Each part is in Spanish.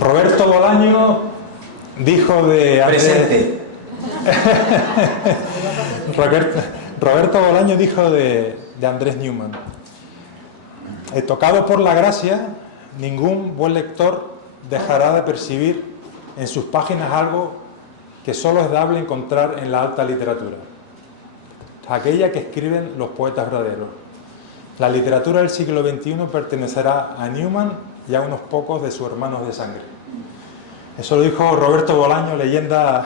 Roberto Bolaño dijo de Andrés... Presente. Roberto Bolaño dijo de Andrés Newman: tocado por la gracia, ningún buen lector dejará de percibir en sus páginas algo que solo es dable encontrar en la alta literatura, aquella que escriben los poetas verdaderos. La literatura del siglo XXI pertenecerá a Newman y a unos pocos de sus hermanos de sangre. Eso lo dijo Roberto Bolaño, leyenda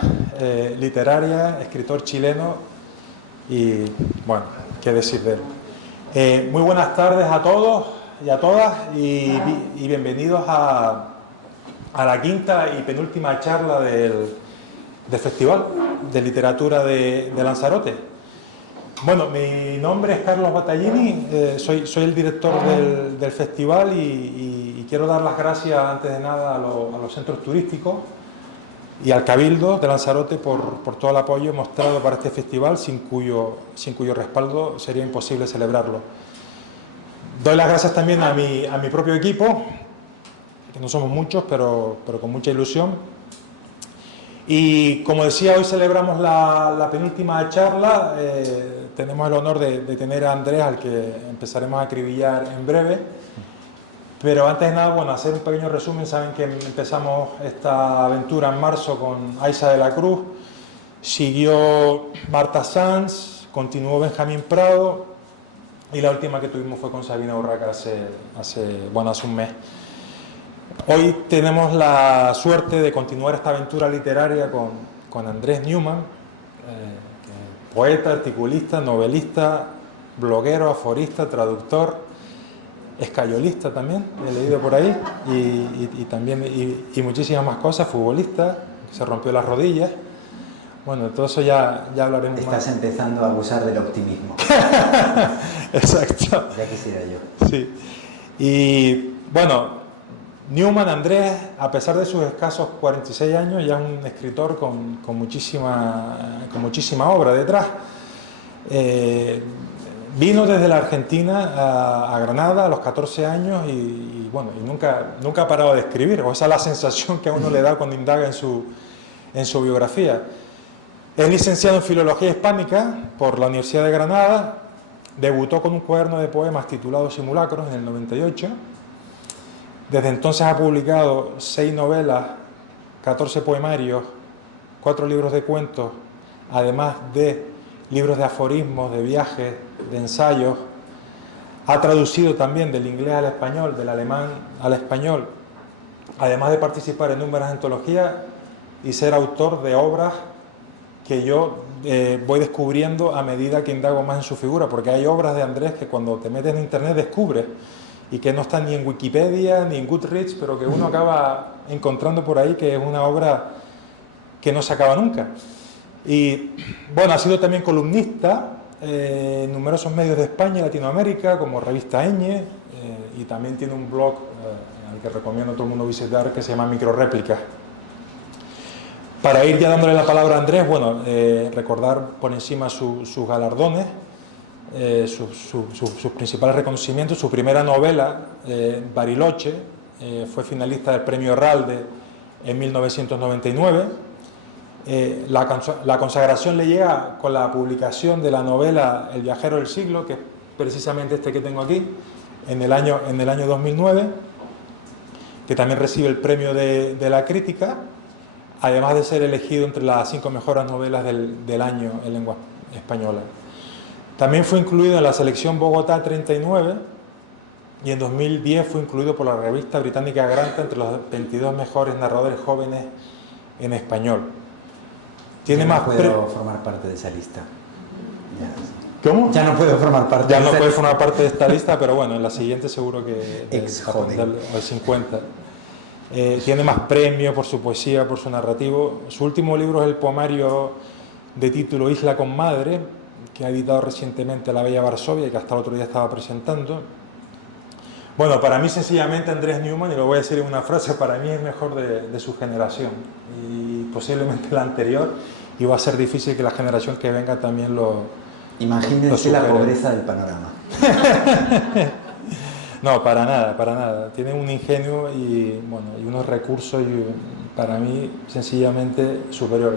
literaria, escritor chileno, y bueno, qué decir de él. Muy buenas tardes a todos y a todas, y bienvenidos a la quinta y penúltima charla del Festival de Literatura de Lanzarote. Bueno, mi nombre es Carlos Battaglini, soy el director del festival y quiero dar las gracias antes de nada a los centros turísticos y al Cabildo de Lanzarote por todo el apoyo mostrado para este festival, sin cuyo respaldo sería imposible celebrarlo. Doy las gracias también a mi propio equipo, que no somos muchos, pero con mucha ilusión. Y como decía, hoy celebramos la penúltima charla. Tenemos el honor de tener a Andrés, al que empezaremos a acribillar en breve. Pero antes de nada, bueno, hacer un pequeño resumen. Saben que empezamos esta aventura en marzo con Aiza de la Cruz, siguió Marta Sanz, continuó Benjamín Prado y la última que tuvimos fue con Sabina Urraca hace un mes. Hoy tenemos la suerte de continuar esta aventura literaria con Andrés Newman, poeta, articulista, novelista, bloguero, aforista, traductor, escayolista también, he leído por ahí, y muchísimas más cosas, futbolista, que se rompió las rodillas. Bueno, de todo eso ya hablaremos más. Estás empezando a abusar del optimismo. Exacto. Ya quisiera yo. Sí. Y bueno, Newman Andrés, a pesar de sus escasos 46 años, ya es un escritor con muchísima obra detrás. Vino desde la Argentina a Granada a los 14 años y nunca ha parado de escribir, o esa es la sensación que a uno le da cuando indaga en su biografía. Es licenciado en Filología Hispánica por la Universidad de Granada, debutó con un cuaderno de poemas titulado Simulacros en el 98. Desde entonces ha publicado 6 novelas, 14 poemarios, 4 libros de cuentos, además de libros de aforismos, de viajes, de ensayos. Ha traducido también del inglés al español, del alemán al español, además de participar en numerosas antologías y ser autor de obras que yo voy descubriendo a medida que indago más en su figura, porque hay obras de Andrés que cuando te metes en internet descubres, y que no están ni en Wikipedia ni en Goodreads, pero que uno acaba encontrando por ahí, que es una obra que no se acaba nunca. Y bueno, ha sido también columnista en numerosos medios de España y Latinoamérica, como Revista Ñ, y también tiene un blog al que recomiendo a todo el mundo visitar, que se llama Microréplicas. Para ir ya dándole la palabra a Andrés, bueno, recordar por encima sus galardones, sus principales reconocimientos. Su primera novela, Bariloche, fue finalista del Premio Herralde en 1999. La consagración le llega con la publicación de la novela El viajero del siglo, que es precisamente este que tengo aquí, en el año 2009, que también recibe el premio de la crítica, además de ser elegido entre las 5 mejores novelas del año en lengua española. También fue incluido en la selección Bogotá 39 y en 2010 fue incluido por la revista británica Granta entre los 22 mejores narradores jóvenes en español. Ya no puedo formar parte de esa lista. ¿Cómo? Ya no puedo formar parte. Ya no puede formar parte de esta lista, pero bueno, en la siguiente seguro que ex-joven. El 50. Tiene más premios por su poesía, por su narrativo. Su último libro es el poemario de título Isla con Madre, que ha editado recientemente La Bella Varsovia y que hasta el otro día estaba presentando. Bueno, para mí sencillamente Andrés Newman, y lo voy a decir en una frase, para mí es mejor de su generación y posiblemente la anterior, y va a ser difícil que la generación que venga también lo Imagínense la pobreza del panorama. No, para nada, para nada. Tiene un ingenio y, bueno, y unos recursos y, para mí sencillamente superior.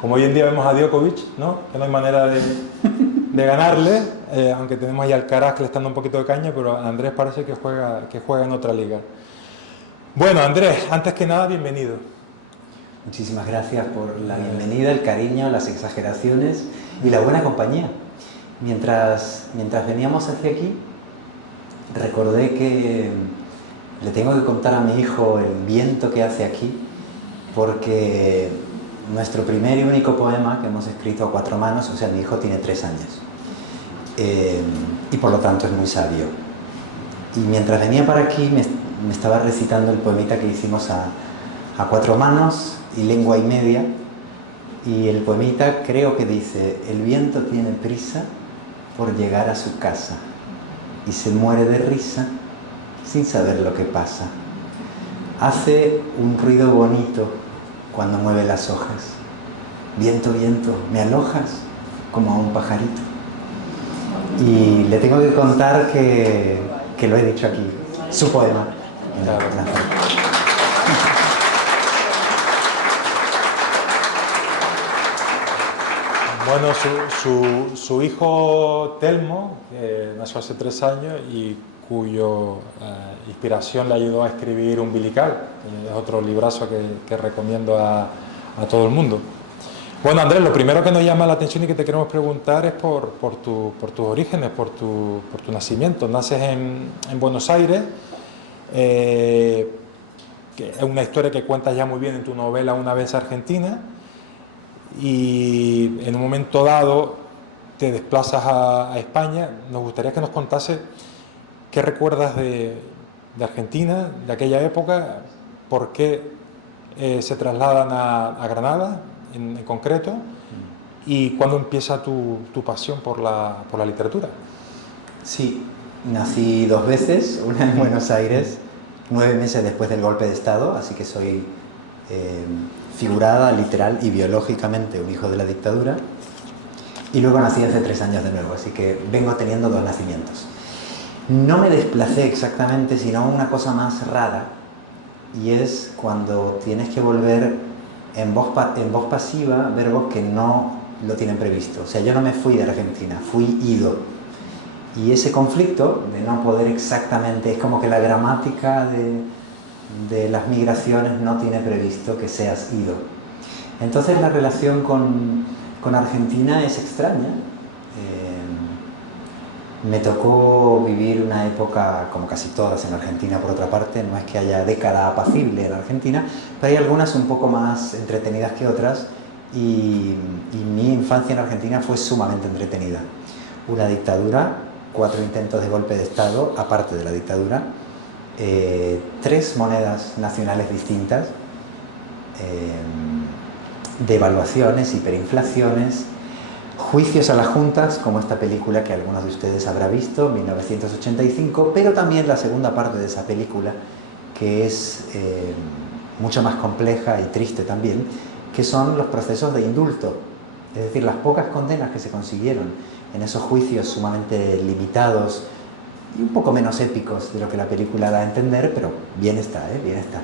Como hoy en día vemos a Djokovic, ¿no? Que no hay manera de ganarle, aunque tenemos ahí al Alcaraz que le está dando un poquito de caña, pero Andrés parece que juega en otra liga. Bueno, Andrés, antes que nada, bienvenido. Muchísimas gracias por la bienvenida, el cariño, las exageraciones y la buena compañía. Mientras veníamos hacia aquí, recordé que le tengo que contar a mi hijo el viento que hace aquí, porque nuestro primer y único poema que hemos escrito a 4 manos, o sea, mi hijo tiene 3 años, y por lo tanto es muy sabio. Y mientras venía para aquí me estaba recitando el poemita que hicimos a 4 manos y lengua y media, y el poemita creo que dice: el viento tiene prisa por llegar a su casa y se muere de risa sin saber lo que pasa. Hace un ruido bonito cuando mueve las hojas. Viento, viento, ¿me alojas? Como a un pajarito. Y le tengo que contar que lo he dicho aquí, su poema. Claro. Bueno, su hijo Telmo, que nació hace 3 años y cuyo inspiración le ayudó a escribir Umbilical, es otro librazo que recomiendo a todo el mundo. Bueno, Andrés, lo primero que nos llama la atención y que te queremos preguntar es por tus orígenes, por tu nacimiento. Naces en Buenos Aires, que es una historia que cuentas ya muy bien en tu novela Una vez Argentina, y en un momento dado te desplazas a España. Nos gustaría que nos contase qué recuerdas de Argentina, de aquella época, por qué se trasladan a Granada en concreto, y cuándo empieza tu pasión por la literatura. Sí, nací 2 veces, una en Buenos Aires, 9 meses después del golpe de Estado, así que soy figurada, literal y biológicamente un hijo de la dictadura, y luego nací hace 3 años de nuevo, así que vengo teniendo 2 nacimientos. No me desplacé exactamente, sino una cosa más rara, y es cuando tienes que volver en voz pasiva verbos que no lo tienen previsto. O sea, yo no me fui de Argentina, fui ido. Y ese conflicto de no poder exactamente, es como que la gramática de las migraciones no tiene previsto que seas ido. Entonces la relación con Argentina es extraña. Me tocó vivir una época, como casi todas en Argentina por otra parte, no es que haya década apacible en Argentina, pero hay algunas un poco más entretenidas que otras, y mi infancia en Argentina fue sumamente entretenida. Una dictadura, 4 intentos de golpe de Estado, aparte de la dictadura, 3 monedas nacionales distintas, devaluaciones, hiperinflaciones, juicios a las juntas, como esta película que algunos de ustedes habrá visto, 1985, pero también la segunda parte de esa película, que es mucho más compleja y triste también, que son los procesos de indulto, es decir, las pocas condenas que se consiguieron en esos juicios sumamente limitados y un poco menos épicos de lo que la película da a entender, pero bien está, bien está.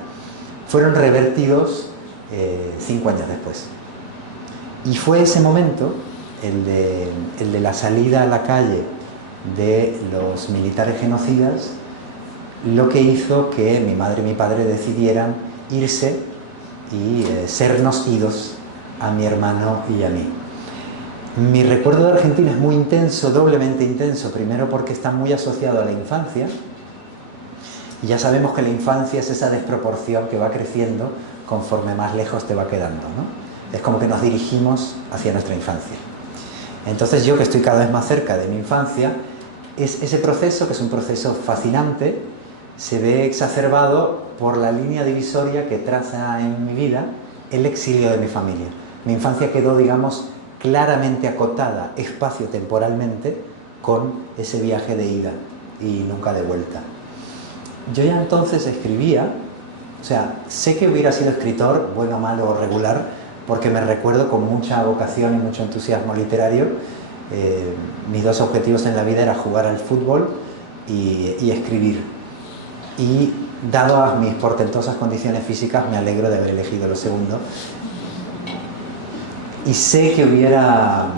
Fueron revertidos 5 años después. Y fue ese momento, el de la salida a la calle de los militares genocidas, lo que hizo que mi madre y mi padre decidieran irse y sernos idos a mi hermano y a mí. Mi recuerdo de Argentina es muy intenso, doblemente intenso, primero porque está muy asociado a la infancia, y ya sabemos que la infancia es esa desproporción que va creciendo conforme más lejos te va quedando, ¿no? Es como que nos dirigimos hacia nuestra infancia. Entonces yo, que estoy cada vez más cerca de mi infancia, ese proceso, que es un proceso fascinante, se ve exacerbado por la línea divisoria que traza en mi vida el exilio de mi familia. Mi infancia quedó, digamos, claramente acotada espacio-temporalmente con ese viaje de ida y nunca de vuelta. Yo ya entonces escribía, o sea, sé que hubiera sido escritor, bueno, malo o regular, porque me recuerdo con mucha vocación y mucho entusiasmo literario. Mis 2 objetivos en la vida era jugar al fútbol y escribir. Y dado a mis portentosas condiciones físicas, me alegro de haber elegido lo segundo. Y sé que hubiera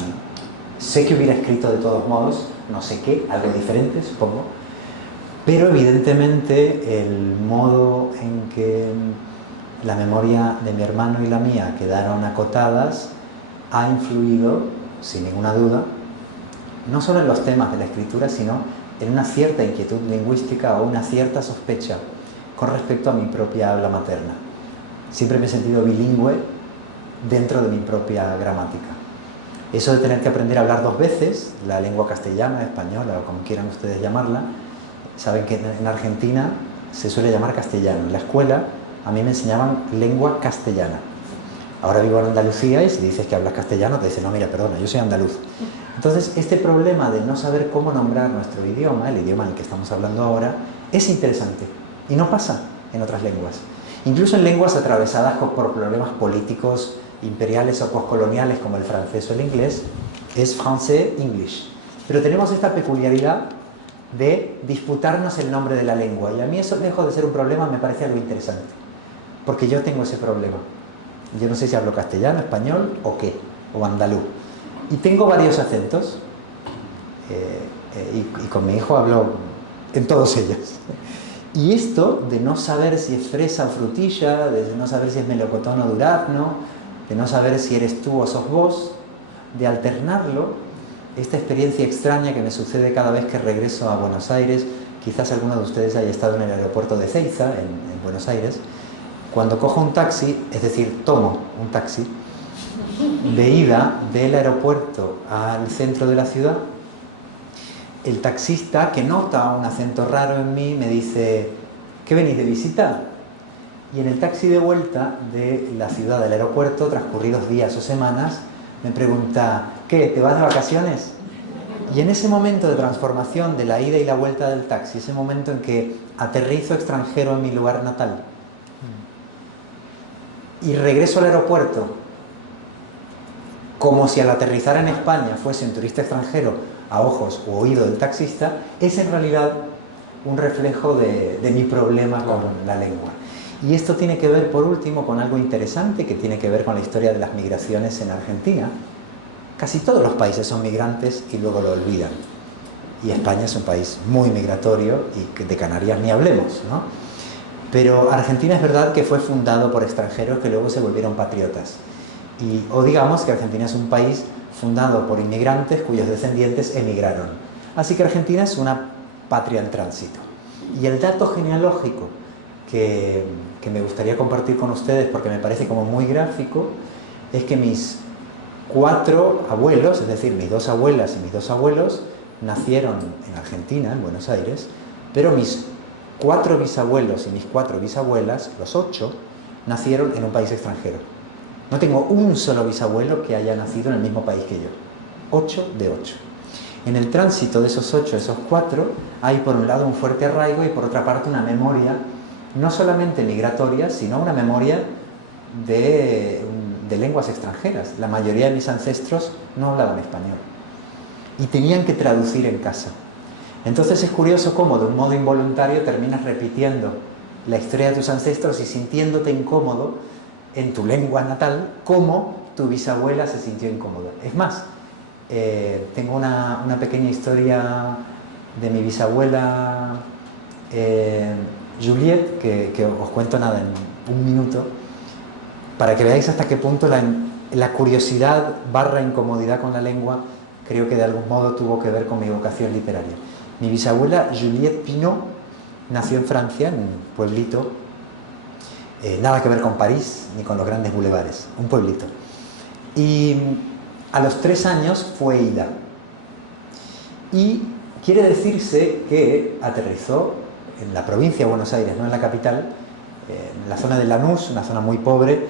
escrito de todos modos, no sé qué, algo diferente, supongo. Pero evidentemente el modo en que la memoria de mi hermano y la mía quedaron acotadas ha influido, sin ninguna duda, no solo en los temas de la escritura, sino en una cierta inquietud lingüística o una cierta sospecha con respecto a mi propia habla materna. Siempre me he sentido bilingüe dentro de mi propia gramática. Eso de tener que aprender a hablar dos veces, la lengua castellana, española o como quieran ustedes llamarla, saben que en Argentina se suele llamar castellano. En la escuela a mí me enseñaban lengua castellana. Ahora vivo en Andalucía y si dices que hablas castellano te dicen, no, mira, perdona, yo soy andaluz. Entonces, este problema de no saber cómo nombrar nuestro idioma, el idioma en el que estamos hablando ahora, es interesante y no pasa en otras lenguas. Incluso en lenguas atravesadas por problemas políticos, imperiales o postcoloniales como el francés o el inglés, es français-english. Pero tenemos esta peculiaridad de disputarnos el nombre de la lengua y a mí eso, lejos de ser un problema, me parece algo interesante, porque yo tengo ese problema. Yo no sé si hablo castellano, español o qué, o andaluz. Y tengo varios acentos y con mi hijo hablo en todos ellos. Y esto de no saber si es fresa o frutilla, de no saber si es melocotón o durazno, de no saber si eres tú o sos vos, de alternarlo, esta experiencia extraña que me sucede cada vez que regreso a Buenos Aires, quizás alguno de ustedes haya estado en el aeropuerto de Ezeiza, en Buenos Aires, cuando cojo un taxi, es decir, tomo un taxi, de ida del aeropuerto al centro de la ciudad, el taxista, que nota un acento raro en mí, me dice, ¿qué venís de visita? Y en el taxi de vuelta de la ciudad al aeropuerto, transcurridos días o semanas, me pregunta, ¿qué? ¿Te vas de vacaciones? Y en ese momento de transformación de la ida y la vuelta del taxi, ese momento en que aterrizo extranjero en mi lugar natal y regreso al aeropuerto como si al aterrizar en España fuese un turista extranjero a ojos o oído del taxista, es en realidad un reflejo de mi problema con la lengua. Y esto tiene que ver, por último, con algo interesante que tiene que ver con la historia de las migraciones en Argentina. Casi todos los países son migrantes y luego lo olvidan. Y España es un país muy migratorio y de Canarias ni hablemos, ¿no? Pero Argentina es verdad que fue fundado por extranjeros que luego se volvieron patriotas. O digamos que Argentina es un país fundado por inmigrantes cuyos descendientes emigraron. Así que Argentina es una patria en tránsito. Y el dato genealógico que me gustaría compartir con ustedes, porque me parece como muy gráfico, es que mis 4 abuelos, es decir, mis 2 abuelas y mis 2 abuelos, nacieron en Argentina, en Buenos Aires, pero mis 4 bisabuelos y mis 4 bisabuelas, los 8, nacieron en un país extranjero. No tengo un solo bisabuelo que haya nacido en el mismo país que yo. 8 de 8. En el tránsito de esos 8, esos 4, hay por un lado un fuerte arraigo y por otra parte una memoria, no solamente migratoria, sino una memoria de lenguas extranjeras. La mayoría de mis ancestros no hablaban español y tenían que traducir en casa. Entonces es curioso cómo de un modo involuntario terminas repitiendo la historia de tus ancestros y sintiéndote incómodo en tu lengua natal, como tu bisabuela se sintió incómoda. Es más, tengo una pequeña historia de mi bisabuela Juliette, que os cuento nada en un minuto, para que veáis hasta qué punto la curiosidad / incomodidad con la lengua creo que de algún modo tuvo que ver con mi vocación literaria. Mi bisabuela Juliette Pinot nació en Francia, en un pueblito, nada que ver con París ni con los grandes bulevares, un pueblito. Y a los 3 años fue ida. Y quiere decirse que aterrizó en la provincia de Buenos Aires, no en la capital, en la zona de Lanús, una zona muy pobre,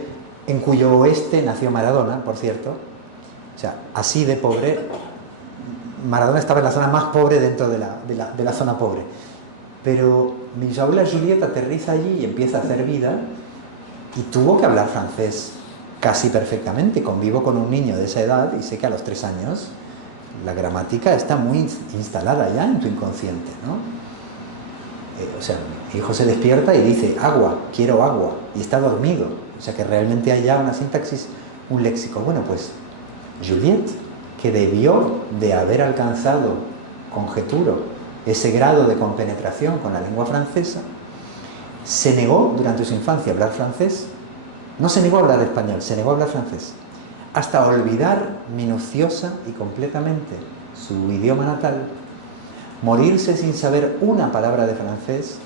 en cuyo oeste nació Maradona, por cierto. O sea, así de pobre. Maradona estaba en la zona más pobre dentro de la zona pobre. Pero mi bisabuela Juliette aterriza allí y empieza a hacer vida y tuvo que hablar francés casi perfectamente. Convivo con un niño de esa edad y sé que a los 3 años la gramática está muy instalada ya en tu inconsciente, ¿no? O sea, mi hijo se despierta y dice, agua, quiero agua, y está dormido. O sea, que realmente hay ya una sintaxis, un léxico. Bueno, pues Juliette, que debió de haber alcanzado, conjeturo, ese grado de compenetración con la lengua francesa, se negó durante su infancia a hablar francés, no se negó a hablar español, se negó a hablar francés, hasta olvidar minuciosa y completamente su idioma natal, morirse sin saber una palabra de francés,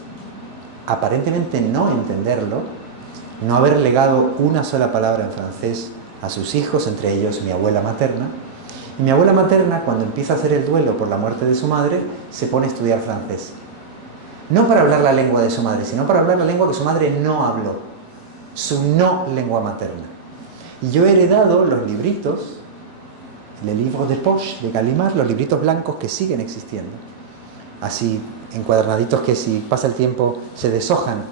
aparentemente no entenderlo, no haber legado una sola palabra en francés a sus hijos, entre ellos mi abuela materna. Y mi abuela materna, cuando empieza a hacer el duelo por la muerte de su madre, se pone a estudiar francés. No para hablar la lengua de su madre, sino para hablar la lengua que su madre no habló, su no lengua materna. Y yo he heredado los libritos, les livres de poche de Gallimard, los libritos blancos que siguen existiendo, así encuadernaditos que si pasa el tiempo se deshojan,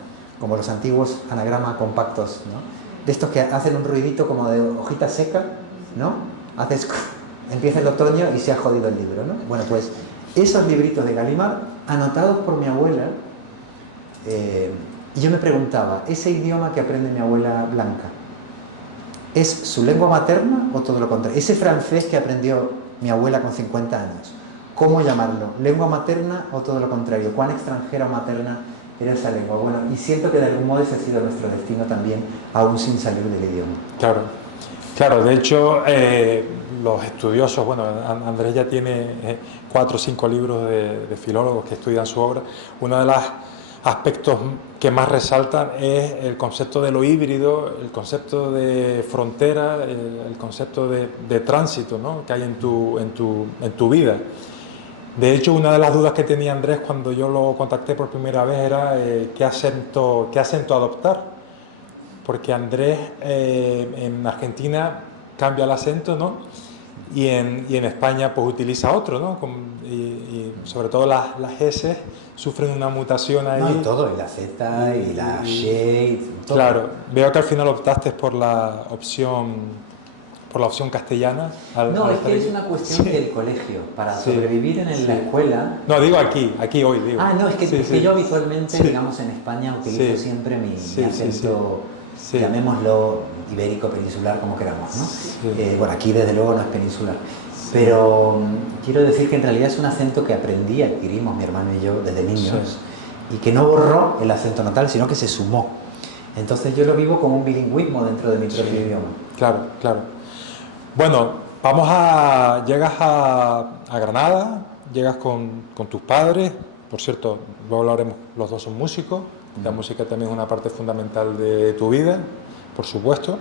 como los antiguos anagramas compactos, ¿no? De estos que hacen un ruidito como de hojita seca, ¿no? Empieza el otoño y se ha jodido el libro, ¿no? Bueno, pues esos libritos de Gallimard, anotados por mi abuela, y yo me preguntaba, ¿ese idioma que aprende mi abuela blanca es su lengua materna o todo lo contrario? Ese francés que aprendió mi abuela con 50 años, ¿cómo llamarlo? ¿Lengua materna o todo lo contrario? ¿Cuán extranjera o materna era esa lengua? Bueno, y siento que de algún modo ese ha sido nuestro destino también, aún sin salir del idioma. Claro, claro, de hecho, los estudiosos, bueno, Andrés ya tiene 4 o 5 libros de filólogos que estudian su obra. Uno de los aspectos que más resaltan es el concepto de lo híbrido, el concepto de frontera, el concepto de tránsito, ¿no?, que hay en tu vida. De hecho, una de las dudas que tenía Andrés cuando yo lo contacté por primera vez era qué acento adoptar, porque Andrés en Argentina cambia el acento, ¿no?, y en España pues utiliza otro, ¿no? Y sobre todo las S sufren una mutación ahí. No, y todo, y la Z y la Y, todo. Claro, veo que al final optaste por la opción castellana. No, es que es una cuestión del colegio, para sobrevivir en la escuela. No, digo aquí hoy, digo. Ah, no, es que yo habitualmente, digamos, en España utilizo siempre mi acento, llamémoslo ibérico, peninsular, como queramos, ¿no? Bueno, aquí desde luego no es peninsular. Pero quiero decir que en realidad es un acento que aprendí, adquirimos mi hermano y yo desde niños, y que no borró el acento natal, sino que se sumó. Entonces yo lo vivo como un bilingüismo dentro de mi propio idioma. Claro, claro. Bueno, llegas a Granada, llegas con tus padres, por cierto, luego hablaremos, los dos son músicos, la música también es una parte fundamental de tu vida, por supuesto,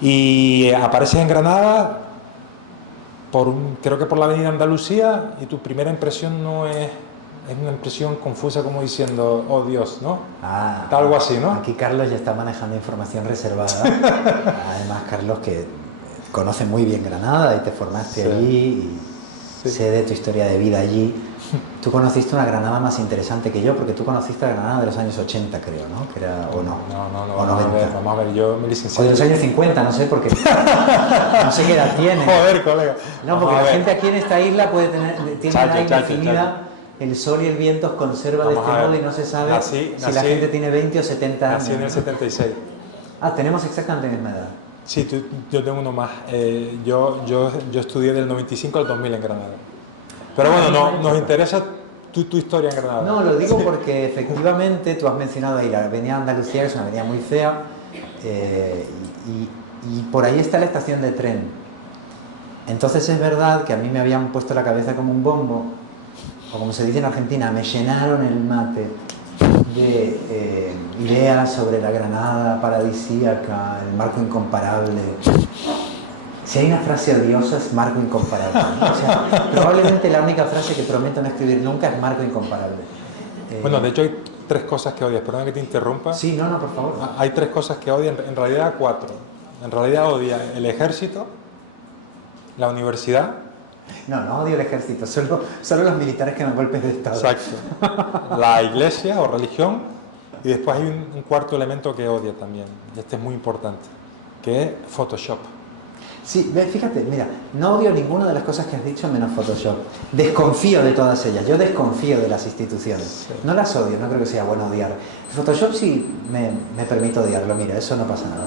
y apareces en Granada creo que por la avenida Andalucía, y tu primera impresión no es una impresión confusa como diciendo, oh Dios, ¿no? Algo así, ¿no? Aquí Carlos ya está manejando información reservada, además Carlos que conoce muy bien Granada y te formaste allí y sé de tu historia de vida allí. Tú conociste una Granada más interesante que yo, porque tú conociste a Granada de los años 80, creo, ¿no? Que era, ¿o no? No, o 90. Vamos a ver, yo me licencié. O de los años 50, no sé, porque no sé qué edad tiene. Joder, colega. No, porque la gente aquí en esta isla tiene una isla definida, el sol y el viento os conserva de este modo y no se sabe si la gente tiene 20 o 70 años. Nací en el 76. Tenemos exactamente la misma edad. Sí, yo tengo uno más. Yo estudié del 95 al 2000 en Granada. Pero bueno, nos interesa tu historia en Granada. No, lo digo porque efectivamente tú has mencionado ahí la avenida Andalucía, que es una avenida muy fea, y por ahí está la estación de tren. Entonces es verdad que a mí me habían puesto la cabeza como un bombo, o como se dice en Argentina, me llenaron el mate de ideas sobre la Granada paradisíaca, el marco incomparable. Si hay una frase odiosa es marco incomparable, ¿no? O sea, probablemente la única frase que prometo no escribir nunca es marco incomparable. Bueno, de hecho hay 3 cosas que odias, perdón que te interrumpa. Sí, no, por favor. Hay 3 cosas que odias, en realidad 4. En realidad odia el ejército, la universidad. No odio el ejército, solo los militares que dan golpes de estado. Exacto. La iglesia o religión, y después hay un 4º elemento que odia también, y este es muy importante, que es Photoshop. Sí, fíjate, mira, no odio ninguna de las cosas que has dicho menos Photoshop. Desconfío de todas ellas, yo desconfío de las instituciones. Sí. No las odio, no creo que sea bueno odiar. Photoshop sí me permito odiarlo, mira, eso no pasa nada.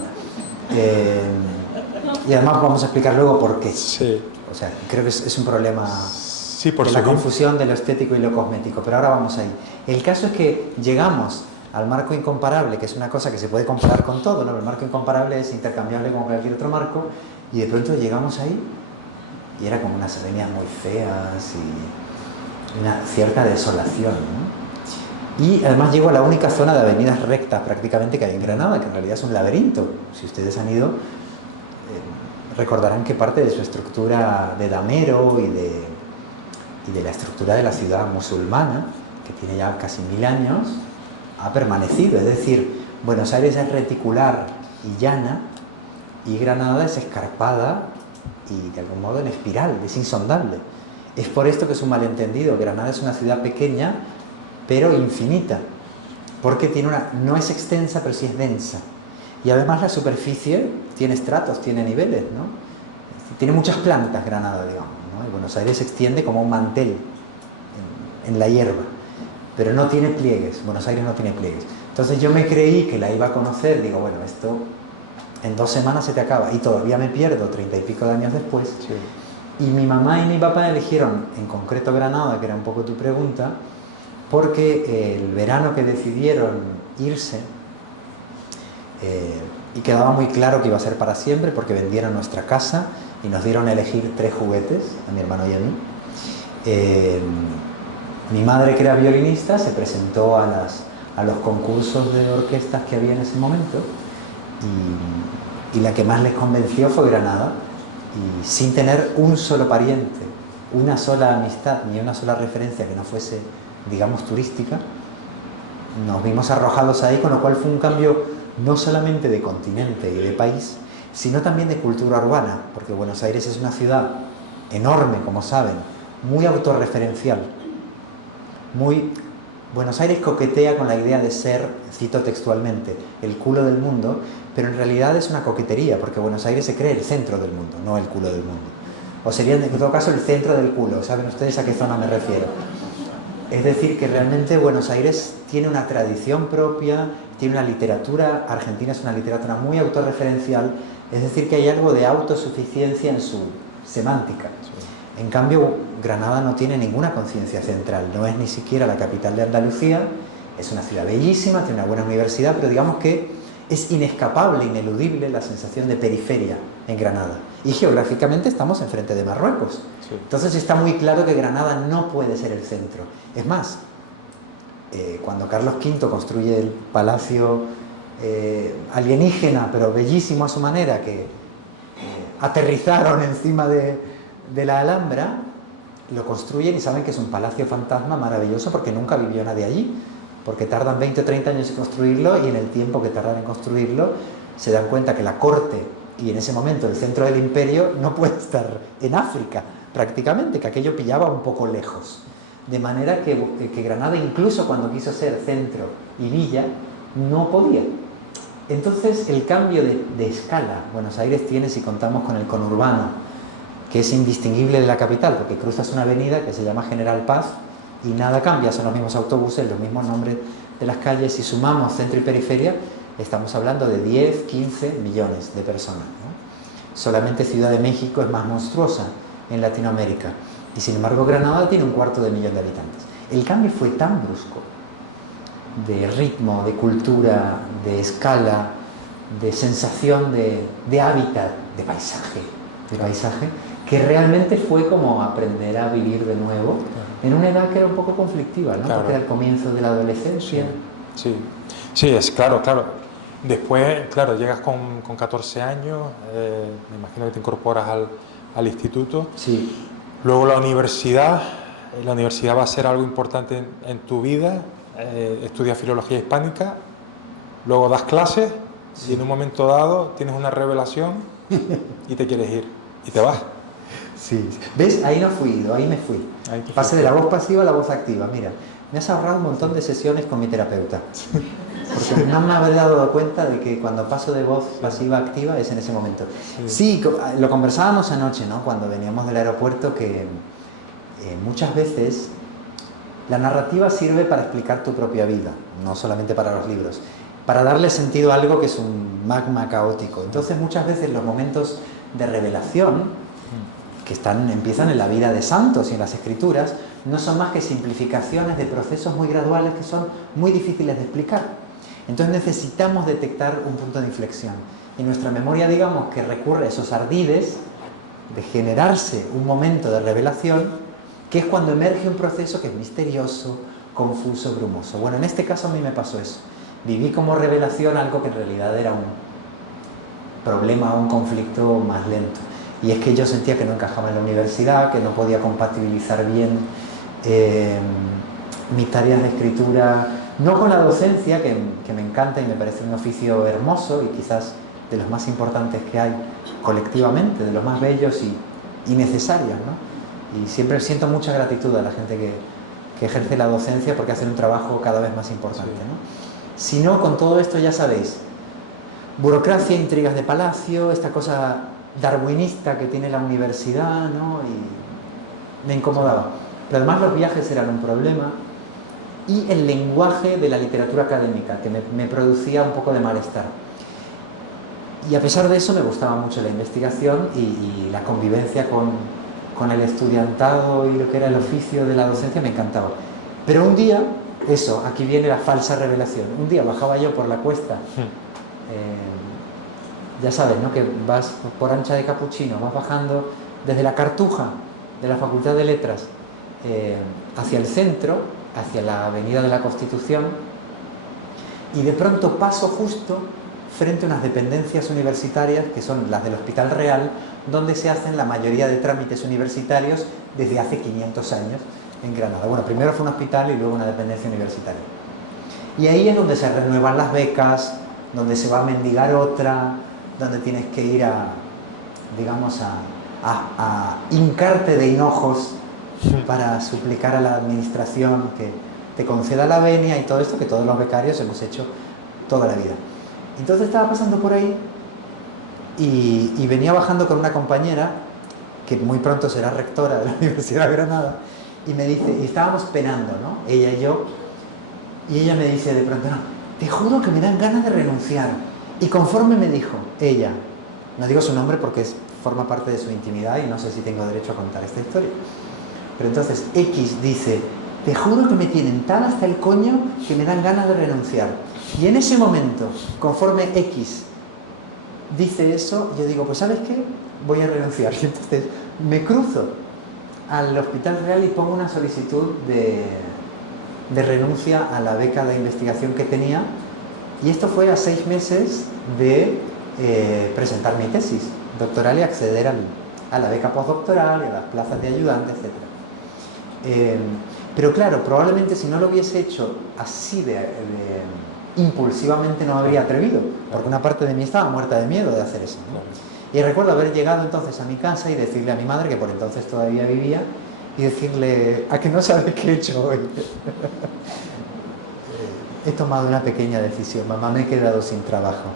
Y además vamos a explicar luego por qué. Sí. O sea, creo que es un problema Sí, por de la confusión de lo estético y lo cosmético, pero ahora vamos ahí. El caso es que llegamos al marco incomparable, que es una cosa que se puede comparar con todo, ¿no? El marco incomparable es intercambiable con cualquier otro marco, y de pronto llegamos ahí y era como unas avenidas muy feas y una cierta desolación, ¿no? Y además llego a la única zona de avenidas rectas prácticamente que hay en Granada, que en realidad es un laberinto. Si ustedes han ido, recordarán que parte de su estructura de damero y de la estructura de la ciudad musulmana, que tiene ya casi 1000 años, ha permanecido. Es decir, Buenos Aires es reticular y llana, y Granada es escarpada y de algún modo en espiral, es insondable. Es por esto que es un malentendido. Granada es una ciudad pequeña, pero infinita, porque no es extensa, pero sí es densa. Y además la superficie tiene estratos, tiene niveles, ¿no? Tiene muchas plantas Granada, digamos, ¿no? Y Buenos Aires se extiende como un mantel en la hierba, pero no tiene pliegues. Buenos Aires no tiene pliegues. Entonces yo me creí que la iba a conocer, digo, bueno, esto en 2 semanas se te acaba, y todavía me pierdo 30 y pico de años después. Sí. Y mi mamá y mi papá eligieron en concreto Granada, que era un poco tu pregunta, porque el verano que decidieron irse, y quedaba muy claro que iba a ser para siempre, porque vendieron nuestra casa y nos dieron a elegir 3 juguetes, a mi hermano y a mí. Mi madre, que era violinista, se presentó a los concursos de orquestas que había en ese momento, y la que más les convenció fue Granada, y sin tener un solo pariente, una sola amistad, ni una sola referencia que no fuese, digamos, turística, nos vimos arrojados ahí, con lo cual fue un cambio no solamente de continente y de país, sino también de cultura urbana, porque Buenos Aires es una ciudad enorme, como saben, muy autorreferencial. Buenos Aires coquetea con la idea de ser, cito textualmente, el culo del mundo, pero en realidad es una coquetería, porque Buenos Aires se cree el centro del mundo, no el culo del mundo. O sería, en todo caso, el centro del culo. ¿Saben ustedes a qué zona me refiero? Es decir, que realmente Buenos Aires tiene una tradición propia, tiene una literatura, Argentina es una literatura muy autorreferencial, es decir, que hay algo de autosuficiencia en su semántica. En cambio, Granada no tiene ninguna conciencia central, no es ni siquiera la capital de Andalucía, es una ciudad bellísima, tiene una buena universidad, pero digamos que es inescapable, ineludible la sensación de periferia en Granada. Y geográficamente estamos enfrente de Marruecos. Sí. Entonces está muy claro que Granada no puede ser el centro. Es más, cuando Carlos V construye el palacio alienígena, pero bellísimo a su manera, que aterrizaron encima de la Alhambra, lo construyen y saben que es un palacio fantasma maravilloso, porque nunca vivió nadie allí, porque tardan 20 o 30 años en construirlo, y en el tiempo que tardan en construirlo se dan cuenta que la corte, y en ese momento el centro del imperio, no puede estar en África prácticamente, que aquello pillaba un poco lejos, de manera que Granada, incluso cuando quiso ser centro y villa, no podía. Entonces el cambio de escala Buenos Aires tiene, si contamos con el conurbano, que es indistinguible de la capital, porque cruzas una avenida que se llama General Paz y nada cambia, son los mismos autobuses, los mismos nombres de las calles. Si sumamos centro y periferia, estamos hablando de 10, 15 millones de personas, ¿no? Solamente Ciudad de México es más monstruosa en Latinoamérica, y sin embargo Granada tiene 250.000 de habitantes. El cambio fue tan brusco, de ritmo, de cultura, de escala, de sensación de hábitat, de paisaje, que realmente fue como aprender a vivir de nuevo, en una edad que era un poco conflictiva, ¿no? Claro. Porque era el comienzo de la adolescencia. Sí, es claro. Después, claro, llegas con 14 años, me imagino que te incorporas al instituto. Sí. Luego la universidad va a ser algo importante en tu vida, estudias filología hispánica, luego das clases, sí. Y en un momento dado tienes una revelación y te quieres ir, y te vas. Sí. ¿Ves? Ahí no fui, ahí me fui. Pasé de la voz pasiva a la voz activa. Mira, me has ahorrado un montón de sesiones con mi terapeuta. porque no me había dado cuenta de que cuando paso de voz pasiva a activa es en ese momento. Sí, lo conversábamos anoche, ¿no? Cuando veníamos del aeropuerto, que muchas veces la narrativa sirve para explicar tu propia vida, no solamente para los libros, para darle sentido a algo que es un magma caótico. Entonces muchas veces los momentos de revelación que empiezan en la vida de santos y en las escrituras, no son más que simplificaciones de procesos muy graduales que son muy difíciles de explicar. Entonces necesitamos detectar un punto de inflexión. Y nuestra memoria, digamos, que recurre a esos ardides de generarse un momento de revelación, que es cuando emerge un proceso que es misterioso, confuso, brumoso. Bueno, en este caso a mí me pasó eso. Viví como revelación algo que en realidad era un problema, un conflicto más lento. Y es que yo sentía que no encajaba en la universidad, que no podía compatibilizar bien mis tareas de escritura, no con la docencia, que me encanta y me parece un oficio hermoso y quizás de los más importantes que hay colectivamente, de los más bellos y necesarios, ¿no? Y siempre siento mucha gratitud a la gente que ejerce la docencia porque hacen un trabajo cada vez más importante, ¿no? Si no, con todo esto ya sabéis, burocracia, intrigas de palacio, esta cosa darwinista que tiene la universidad, ¿no? Y me incomodaba. Pero además los viajes eran un problema y el lenguaje de la literatura académica, que me producía un poco de malestar. Y a pesar de eso me gustaba mucho la investigación y la convivencia con el estudiantado y lo que era el oficio de la docencia me encantaba. Pero un día, aquí viene la falsa revelación, un día bajaba yo por la cuesta, ya sabes, ¿no? Que vas por Ancha de Capuchino, vas bajando desde la Cartuja de la Facultad de Letras hacia el centro, hacia la Avenida de la Constitución, y de pronto paso justo frente a unas dependencias universitarias que son las del Hospital Real, donde se hacen la mayoría de trámites universitarios desde hace 500 años en Granada. Bueno, primero fue un hospital y luego una dependencia universitaria. Y ahí es donde se renuevan las becas, donde se va a mendigar otra, donde tienes que ir a hincarte de hinojos para suplicar a la administración que te conceda la venia y todo esto que todos los becarios hemos hecho toda la vida. Entonces estaba pasando por ahí y venía bajando con una compañera que muy pronto será rectora de la Universidad de Granada y me dice, y estábamos penando, ¿no? Ella y yo, y ella me dice de pronto, no, te juro que me dan ganas de renunciar. Y conforme me dijo, ella, no digo su nombre porque forma parte de su intimidad y no sé si tengo derecho a contar esta historia, pero entonces X dice, te juro que me tienen tan hasta el coño que me dan ganas de renunciar. Y en ese momento, conforme X dice eso, yo digo, pues ¿sabes qué? Voy a renunciar. Y entonces me cruzo al Hospital Real y pongo una solicitud de renuncia a la beca de investigación que tenía. Y esto fue a 6 meses de presentar mi tesis doctoral y acceder a la beca postdoctoral y a las plazas de ayudante, etc. Pero claro, probablemente si no lo hubiese hecho así impulsivamente no habría atrevido, porque una parte de mí estaba muerta de miedo de hacer eso, ¿no? Y recuerdo haber llegado entonces a mi casa y decirle a mi madre, que por entonces todavía vivía, y decirle, ¿a que no sabes qué he hecho hoy? He tomado una pequeña decisión, mamá, me he quedado sin trabajo.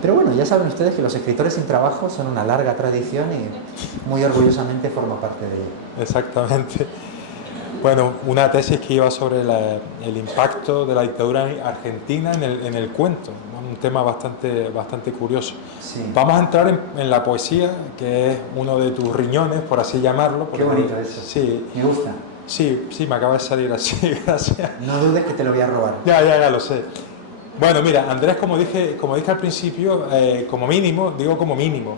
Pero bueno, ya saben ustedes que los escritores sin trabajo son una larga tradición y muy orgullosamente formo parte de ella. Exactamente. Bueno, una tesis que iba sobre el impacto de la dictadura argentina en el cuento, ¿no? Un tema bastante curioso. Sí. Vamos a entrar en la poesía, que es uno de tus riñones, por así llamarlo. Qué bonito eso. Sí. Me gusta. Sí, me acaba de salir así, gracias. No dudes que te lo voy a robar. Ya lo sé. Bueno, mira, Andrés, como dije al principio, como mínimo,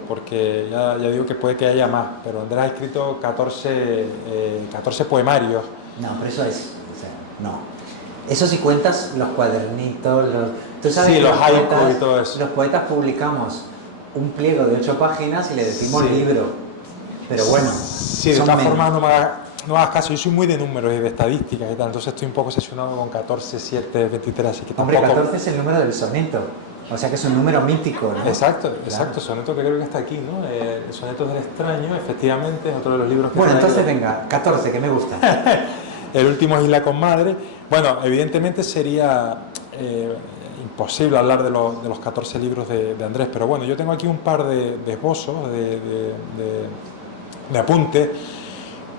porque ya digo que puede que haya más, pero Andrés ha escrito 14 poemarios. No, pero eso es, no. Eso si cuentas los cuadernitos, tú sabes sí, que los haikus y todo eso. Los poetas publicamos un pliego de 8 páginas y le decimos libro. Pero bueno, sí, de todas formas no hagas caso, yo soy muy de números y de estadísticas y tal, entonces estoy un poco obsesionado con 14, 7, 23, así que tampoco... Hombre, 14 es el número del soneto, o sea que es un número mítico, ¿no? Exacto, soneto que creo que está aquí, ¿no? El soneto del extraño, efectivamente, es otro de los libros que... Bueno, entonces venga, 14, que me gusta. El último es Isla con Madre. Bueno, evidentemente sería imposible hablar de los 14 libros de Andrés, pero bueno, yo tengo aquí un par de esbozos, de apuntes.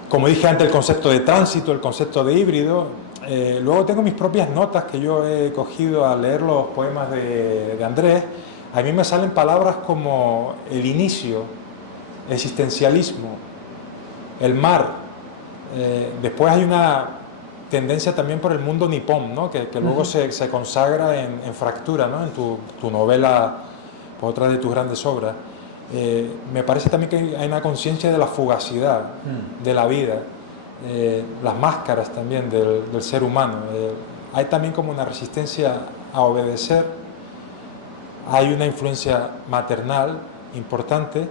Como dije antes, el concepto de tránsito, el concepto de híbrido. Luego tengo mis propias notas que yo he cogido al leer los poemas de Andrés. A mí me salen palabras como el inicio, existencialismo, el mar. Después hay una tendencia también por el mundo nipón, ¿no? que luego se consagra en Fractura, ¿no? En tu novela, por otra de tus grandes obras. Me parece también que hay una conciencia de la fugacidad de la vida, las máscaras también del ser humano. Hay también como una resistencia a obedecer, hay una influencia maternal importante,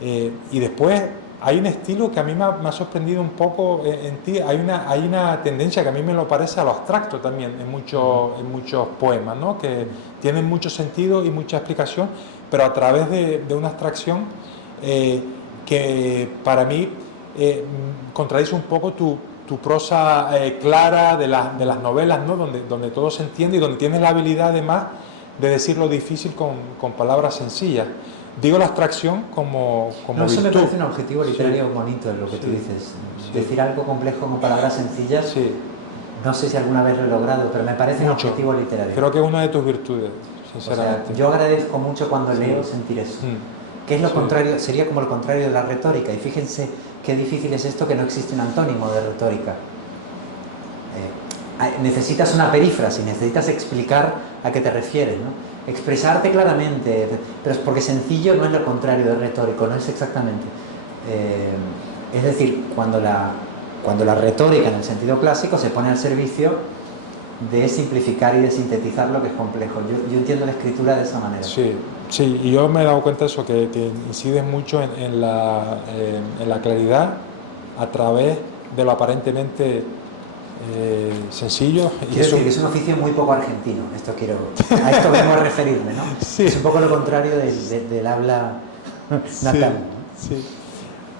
y después hay un estilo que a mí me ha sorprendido un poco en ti. Hay una tendencia que a mí me lo parece a lo abstracto también en muchos poemas, ¿no? Que tienen mucho sentido y mucha explicación, pero a través de una abstracción que para mí contradice un poco tu prosa clara de las novelas, ¿no? Donde todo se entiende y donde tienes la habilidad además de decir lo difícil con palabras sencillas. Digo la abstracción como no, eso virtud. me parece un objetivo literario bonito en lo que tú dices. Decir algo complejo con palabras sencillas, no sé si alguna vez lo he logrado, pero me parece un objetivo literario. Creo que es una de tus virtudes, sinceramente. O sea, yo agradezco mucho cuando leo sentir eso. Que es lo contrario, sería como lo contrario de la retórica. Y fíjense qué difícil es esto, que no existe un antónimo de retórica. Necesitas una perífrasis, necesitas explicar a qué te refieres, ¿no? Expresarte claramente, pero es porque sencillo no es lo contrario de retórico, no es exactamente. Es decir, cuando la retórica en el sentido clásico se pone al servicio de simplificar y de sintetizar lo que es complejo. Yo entiendo la escritura de esa manera. Sí, y yo me he dado cuenta de eso, que incides mucho en la claridad a través de lo aparentemente sencillo. Quiero decir que es un oficio muy poco argentino, a esto vengo a referirme, ¿no? Sí. Es un poco lo contrario del habla natal, ¿no? Sí.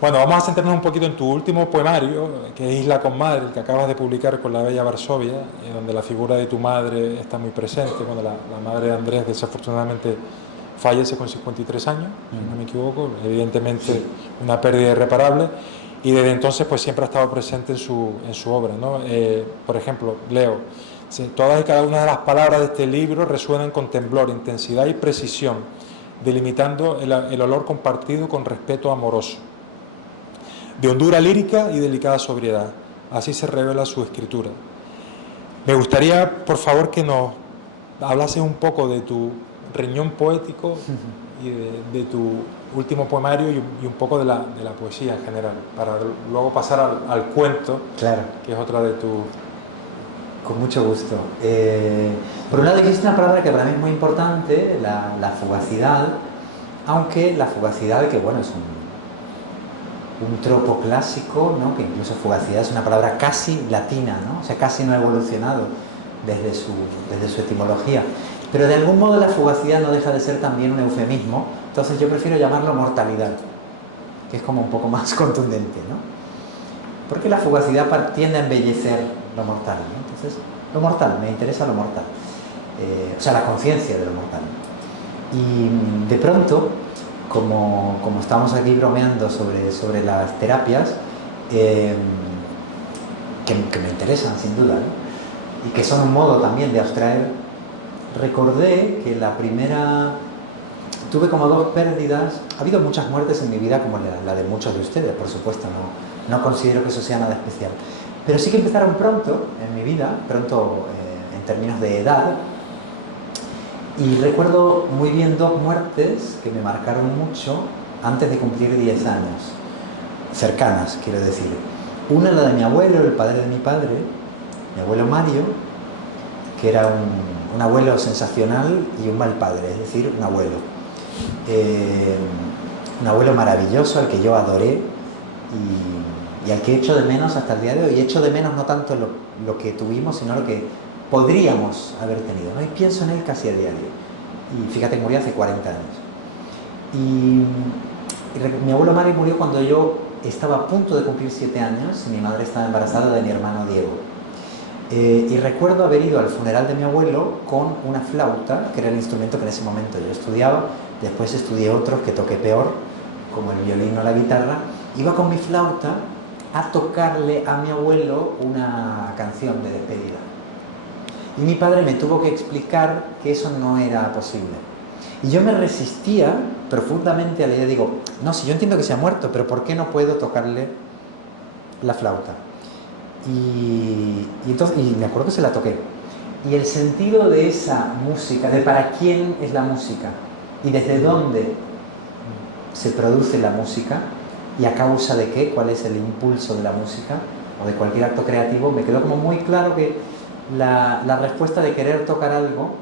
Bueno, vamos a centrarnos un poquito en tu último poemario, que es Isla con Madre, el que acabas de publicar con la Bella Varsovia, donde la figura de tu madre está muy presente. Bueno, la madre de Andrés desafortunadamente fallece con 53 años, si no me equivoco, evidentemente una pérdida irreparable. Y desde entonces pues siempre ha estado presente en su obra, ¿no? Por ejemplo, leo: todas y cada una de las palabras de este libro resuenan con temblor, intensidad y precisión, delimitando el olor compartido con respeto amoroso, de hondura lírica y delicada sobriedad. Así se revela su escritura. Me gustaría, por favor, que nos hablases un poco de tu riñón poético y de tu último poemario y un poco de la poesía en general, para luego pasar al cuento, claro, que es otra de tus... Con mucho gusto. Por un lado existe una palabra que para mí es muy importante, la fugacidad, aunque la fugacidad, que bueno, es un tropo clásico, ¿no? Que incluso fugacidad es una palabra casi latina, ¿no? O sea, casi no ha evolucionado desde su etimología. Pero de algún modo la fugacidad no deja de ser también un eufemismo, entonces yo prefiero llamarlo mortalidad, que es como un poco más contundente, ¿no? Porque la fugacidad tiende a embellecer lo mortal, ¿no? Entonces, lo mortal, me interesa lo mortal, o sea, la conciencia de lo mortal. Y de pronto, como estamos aquí bromeando sobre las terapias, que me interesan sin duda, ¿no? Y que son un modo también de abstraer, recordé que tuve como dos pérdidas. Ha habido muchas muertes en mi vida, como la de muchos de ustedes, por supuesto, no considero que eso sea nada especial, pero sí que empezaron pronto en mi vida, en términos de edad, y recuerdo muy bien dos muertes que me marcaron mucho antes de cumplir 10 años, cercanas, quiero decir. Una, la de mi abuelo, el padre de mi padre, mi abuelo Mario, que era un abuelo sensacional y un mal padre, es decir, un abuelo maravilloso al que yo adoré y al que echo de menos hasta el día de hoy. Echo de menos no tanto lo que tuvimos, sino lo que podríamos haber tenido, ¿no? Y pienso en él casi a diario. Y fíjate, murió hace 40 años. Y mi abuelo Mario murió cuando yo estaba a punto de cumplir 7 años y mi madre estaba embarazada de mi hermano Diego. Y recuerdo haber ido al funeral de mi abuelo con una flauta, que era el instrumento que en ese momento yo estudiaba. Después estudié otros que toqué peor, como el violín o la guitarra. Iba con mi flauta a tocarle a mi abuelo una canción de despedida. Y mi padre me tuvo que explicar que eso no era posible. Y yo me resistía profundamente a la idea, digo, no, si yo entiendo que se ha muerto, pero ¿por qué no puedo tocarle la flauta? Entonces me acuerdo que se la toqué. Y el sentido de esa música, de para quién es la música y desde dónde se produce la música y a causa de qué, cuál es el impulso de la música o de cualquier acto creativo, me quedó como muy claro que la respuesta de querer tocar algo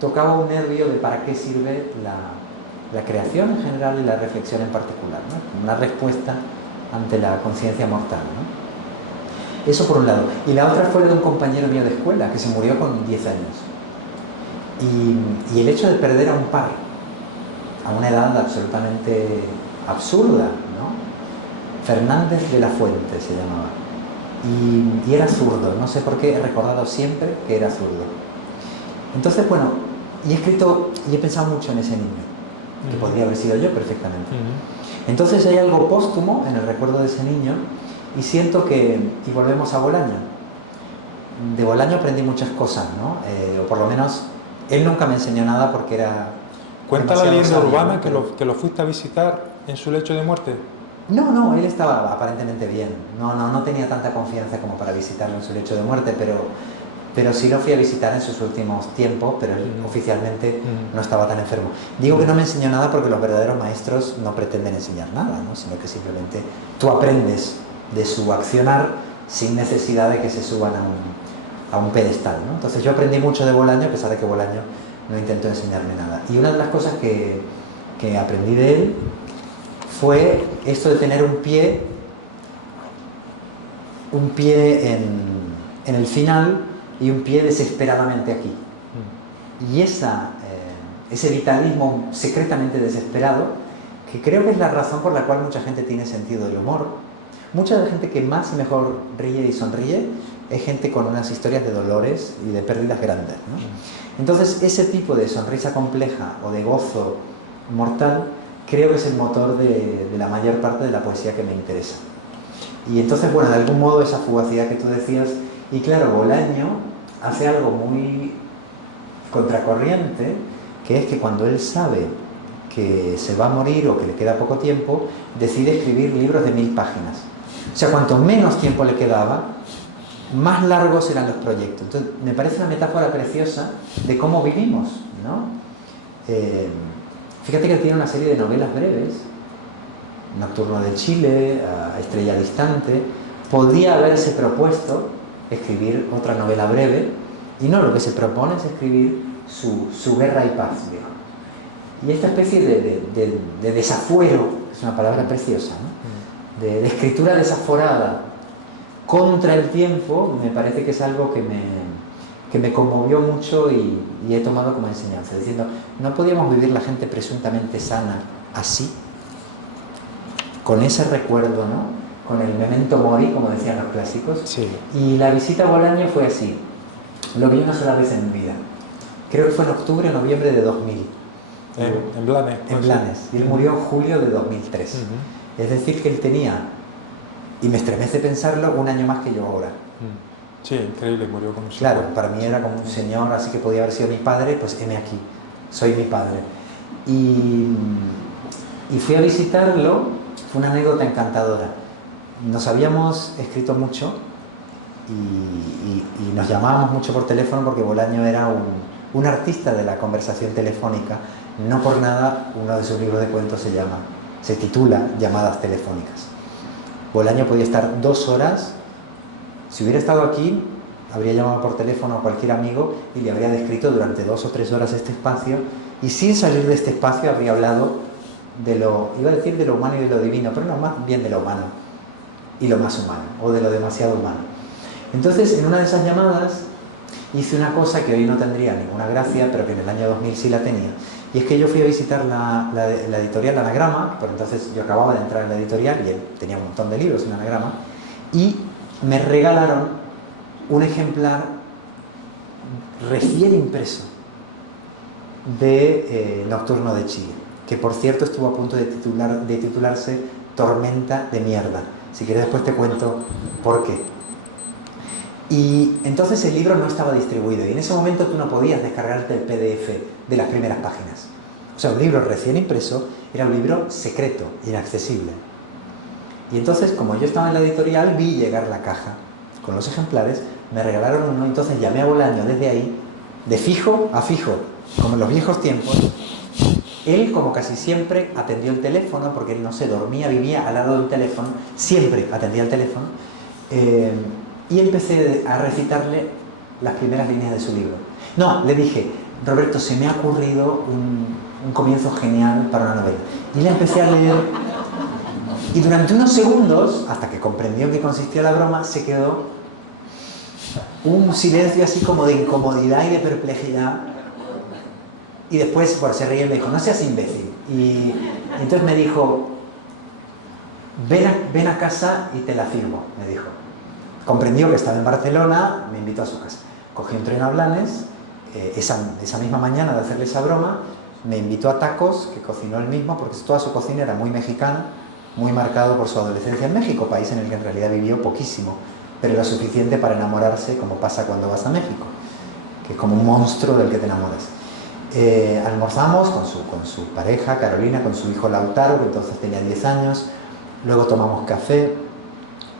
tocaba un nervio de para qué sirve la creación en general y la reflexión en particular, ¿no? Una respuesta ante la conciencia mortal, ¿no? Eso por un lado. Y la otra fue de un compañero mío de escuela que se murió con 10 años. Y el hecho de perder a un par a una edad absolutamente absurda, ¿no? Fernández de la Fuente se llamaba. Y era zurdo, no sé por qué he recordado siempre que era zurdo. Entonces, bueno, y he escrito y he pensado mucho en ese niño, que podría haber sido yo perfectamente. Entonces hay algo póstumo en el recuerdo de ese niño y siento que, y volvemos a Bolaño, de Bolaño aprendí muchas cosas, ¿no? O por lo menos, él nunca me enseñó nada porque era... ¿Cuenta la leyenda urbana que lo fuiste a visitar en su lecho de muerte? No, él estaba aparentemente bien. No tenía tanta confianza como para visitarlo en su lecho de muerte, pero sí lo fui a visitar en sus últimos tiempos, pero él oficialmente no estaba tan enfermo. Digo que no me enseñó nada porque los verdaderos maestros no pretenden enseñar nada, ¿no? Sino que simplemente tú aprendes de su accionar sin necesidad de que se suban a un pedestal, ¿no? Entonces yo aprendí mucho de Bolaño, a pesar de que Bolaño no intentó enseñarme nada. Y una de las cosas que aprendí de él fue esto de tener un pie en el final y un pie desesperadamente aquí. Y ese vitalismo secretamente desesperado, que creo que es la razón por la cual mucha gente tiene sentido del humor. Mucha de la gente que más y mejor ríe y sonríe es gente con unas historias de dolores y de pérdidas grandes, ¿no? Entonces, ese tipo de sonrisa compleja o de gozo mortal creo que es el motor de la mayor parte de la poesía que me interesa. Y entonces, bueno, de algún modo esa fugacidad que tú decías, y claro, Bolaño hace algo muy contracorriente, que es que cuando él sabe que se va a morir o que le queda poco tiempo, decide escribir libros de 1000 páginas. O sea, cuanto menos tiempo le quedaba, más largos eran los proyectos. Entonces, me parece una metáfora preciosa de cómo vivimos, ¿no? Fíjate que él tiene una serie de novelas breves, Nocturno de Chile, Estrella Distante. Podía haberse propuesto escribir otra novela breve, y no, lo que se propone es escribir su guerra y paz, digamos. Y esta especie de desafuero, es una palabra preciosa, ¿no? De escritura desaforada contra el tiempo, me parece que es algo que me conmovió mucho y he tomado como enseñanza, diciendo, ¿no podíamos vivir la gente presuntamente sana así? Con ese recuerdo, ¿no? Con el memento mori, como decían los clásicos. Sí. Y la visita a Bolaño fue así. Lo vi una sola vez en mi vida. Creo que fue en octubre o noviembre de 2000. En Blanes. En Blanes. Y él murió en julio de 2003. Es decir, que él tenía, y me estremece pensarlo, un año más que yo ahora. Sí, increíble, murió con un señor. Claro, para mí era como un señor, así que podía haber sido mi padre, pues heme aquí, soy mi padre. Y fui a visitarlo, fue una anécdota encantadora. Nos habíamos escrito mucho y nos llamábamos mucho por teléfono porque Bolaño era un artista de la conversación telefónica. No por nada uno de sus libros de cuentos se titula Llamadas telefónicas. Bolaño podía estar 2 horas. Si hubiera estado aquí, habría llamado por teléfono a cualquier amigo y le habría descrito durante 2 o 3 horas este espacio, y sin salir de este espacio habría hablado iba a decir de lo humano y de lo divino, pero no, más bien de lo humano y lo más humano, o de lo demasiado humano. Entonces, en una de esas llamadas hice una cosa que hoy no tendría ninguna gracia, pero que en el año 2000 sí la tenía, y es que yo fui a visitar la editorial Anagrama. Por entonces yo acababa de entrar en la editorial y él tenía un montón de libros en Anagrama, y me regalaron un ejemplar recién impreso de Nocturno de Chile, que por cierto estuvo a punto de titularse Tormenta de Mierda. Si quieres después te cuento por qué. Y entonces el libro no estaba distribuido y en ese momento tú no podías descargarte el PDF de las primeras páginas. O sea, un libro recién impreso era un libro secreto, inaccesible. Y entonces, como yo estaba en la editorial, vi llegar la caja con los ejemplares, me regalaron uno, entonces llamé a Bolaño desde ahí, de fijo a fijo, como en los viejos tiempos. Él, como casi siempre, atendió el teléfono, porque él no se dormía, vivía al lado del teléfono, siempre atendía el teléfono, y empecé a recitarle las primeras líneas de su libro. No, le dije, Roberto, se me ha ocurrido un comienzo genial para una novela. Y le empecé a leer, y durante unos segundos, hasta que comprendió en qué consistía la broma, se quedó un silencio así como de incomodidad y de perplejidad. Y después, bueno, se reía y me dijo, no seas imbécil. Y entonces me dijo, ven a casa y te la firmo, me dijo. Comprendió que estaba en Barcelona, me invitó a su casa. Cogí un tren a Blanes, esa misma mañana de hacerle esa broma, me invitó a tacos, que cocinó él mismo, porque toda su cocina era muy mexicana, muy marcado por su adolescencia en México, país en el que en realidad vivió poquísimo, pero lo suficiente para enamorarse, como pasa cuando vas a México, que es como un monstruo del que te enamoras. Almorzamos con su pareja, Carolina, con su hijo Lautaro, que entonces tenía 10 años, luego tomamos café,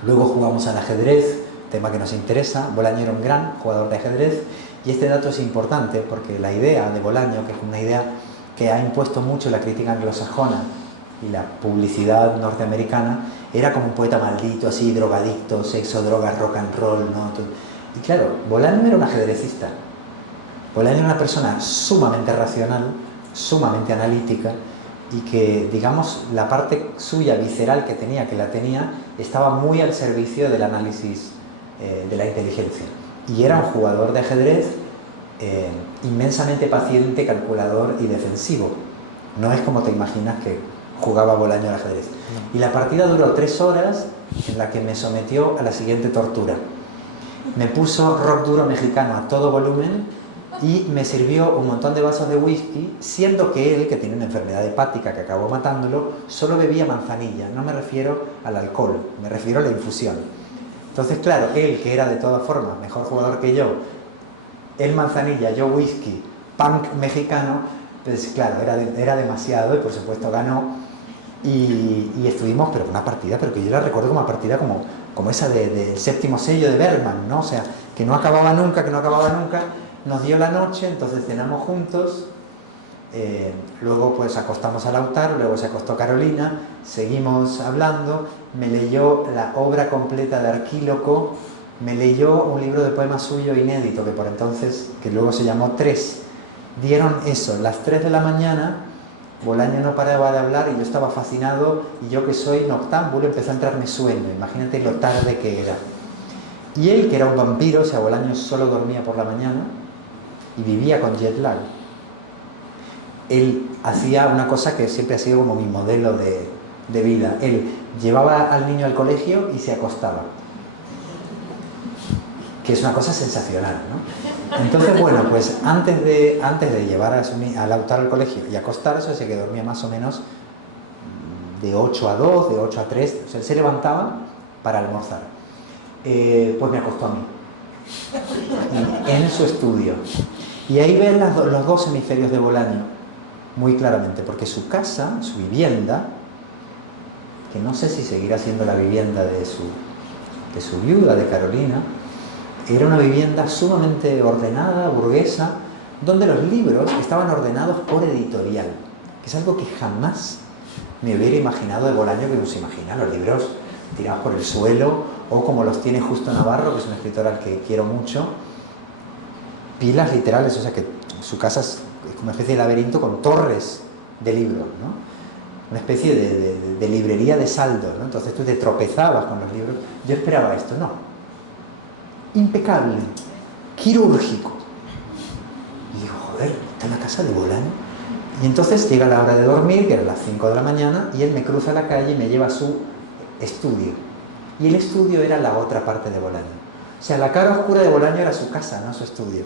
luego jugamos al ajedrez, tema que nos interesa. Bolaño era un gran jugador de ajedrez, y este dato es importante porque la idea de Bolaño, que es una idea que ha impuesto mucho la crítica anglosajona y la publicidad norteamericana, era como un poeta maldito, así, drogadicto, sexo, drogas, rock and roll, ¿no? Y claro, Bolaño era un ajedrecista. Bolaño era una persona sumamente racional, sumamente analítica, y que, digamos, la parte suya visceral que la tenía, estaba muy al servicio del análisis de la inteligencia. Y era un jugador de ajedrez inmensamente paciente, calculador y defensivo. No es como te imaginas que jugaba Bolaño al ajedrez. Y la partida duró 3 horas, en la que me sometió a la siguiente tortura. Me puso rock duro mexicano a todo volumen y me sirvió un montón de vasos de whisky, siendo que él, que tiene una enfermedad hepática que acabó matándolo, solo bebía manzanilla. No me refiero al alcohol, me refiero a la infusión. Entonces, claro, él, que era de todas formas mejor jugador que yo, él manzanilla, yo whisky, punk mexicano, pues claro, era demasiado, y por supuesto ganó. Y estuvimos, pero una partida, pero que yo la recuerdo como una partida como esa del séptimo sello de Bergman, ¿no? O sea, que no acababa nunca. Nos dio la noche, entonces cenamos juntos, luego pues acostamos a Lautaro, luego se acostó Carolina, seguimos hablando, me leyó la obra completa de Arquíloco, me leyó un libro de poemas suyo inédito, que por entonces, que luego se llamó Tres. Dieron eso, las 3 de la mañana, Bolaño no paraba de hablar y yo estaba fascinado, y yo, que soy noctámbulo, empezó a entrarme sueño, imagínate lo tarde que era. Y él, que era un vampiro, o sea, Bolaño solo dormía por la mañana y vivía con jet lag, él hacía una cosa que siempre ha sido como mi modelo de vida. Él llevaba al niño al colegio y se acostaba, que es una cosa sensacional, ¿no? Entonces, bueno, pues antes de llevar a Lautaro al colegio y acostarse, o sea, que dormía más o menos de 8 a 2, de 8 a 3, o sea, él se levantaba para almorzar. Pues me acostó a mí, en su estudio. Y ahí ven los dos hemisferios de Bolaño muy claramente, porque su casa, su vivienda, que no sé si seguirá siendo la vivienda de su viuda, de Carolina, era una vivienda sumamente ordenada, burguesa, donde los libros estaban ordenados por editorial, que es algo que jamás me hubiera imaginado de Bolaño, que no se imagina los libros tirados por el suelo, o como los tiene Justo Navarro, que es un escritor al que quiero mucho, pilas literales, o sea que su casa es una especie de laberinto con torres de libros, ¿no? Una especie de librería de saldo, ¿no? Entonces tú te tropezabas con los libros. Yo esperaba esto, no. Impecable, quirúrgico. Y digo, joder, está en la casa de Bolaño. Y entonces llega la hora de dormir, que eran las 5 de la mañana, y él me cruza la calle y me lleva a su estudio. Y el estudio era la otra parte de Bolaño. O sea, la cara oscura de Bolaño era su casa, no su estudio.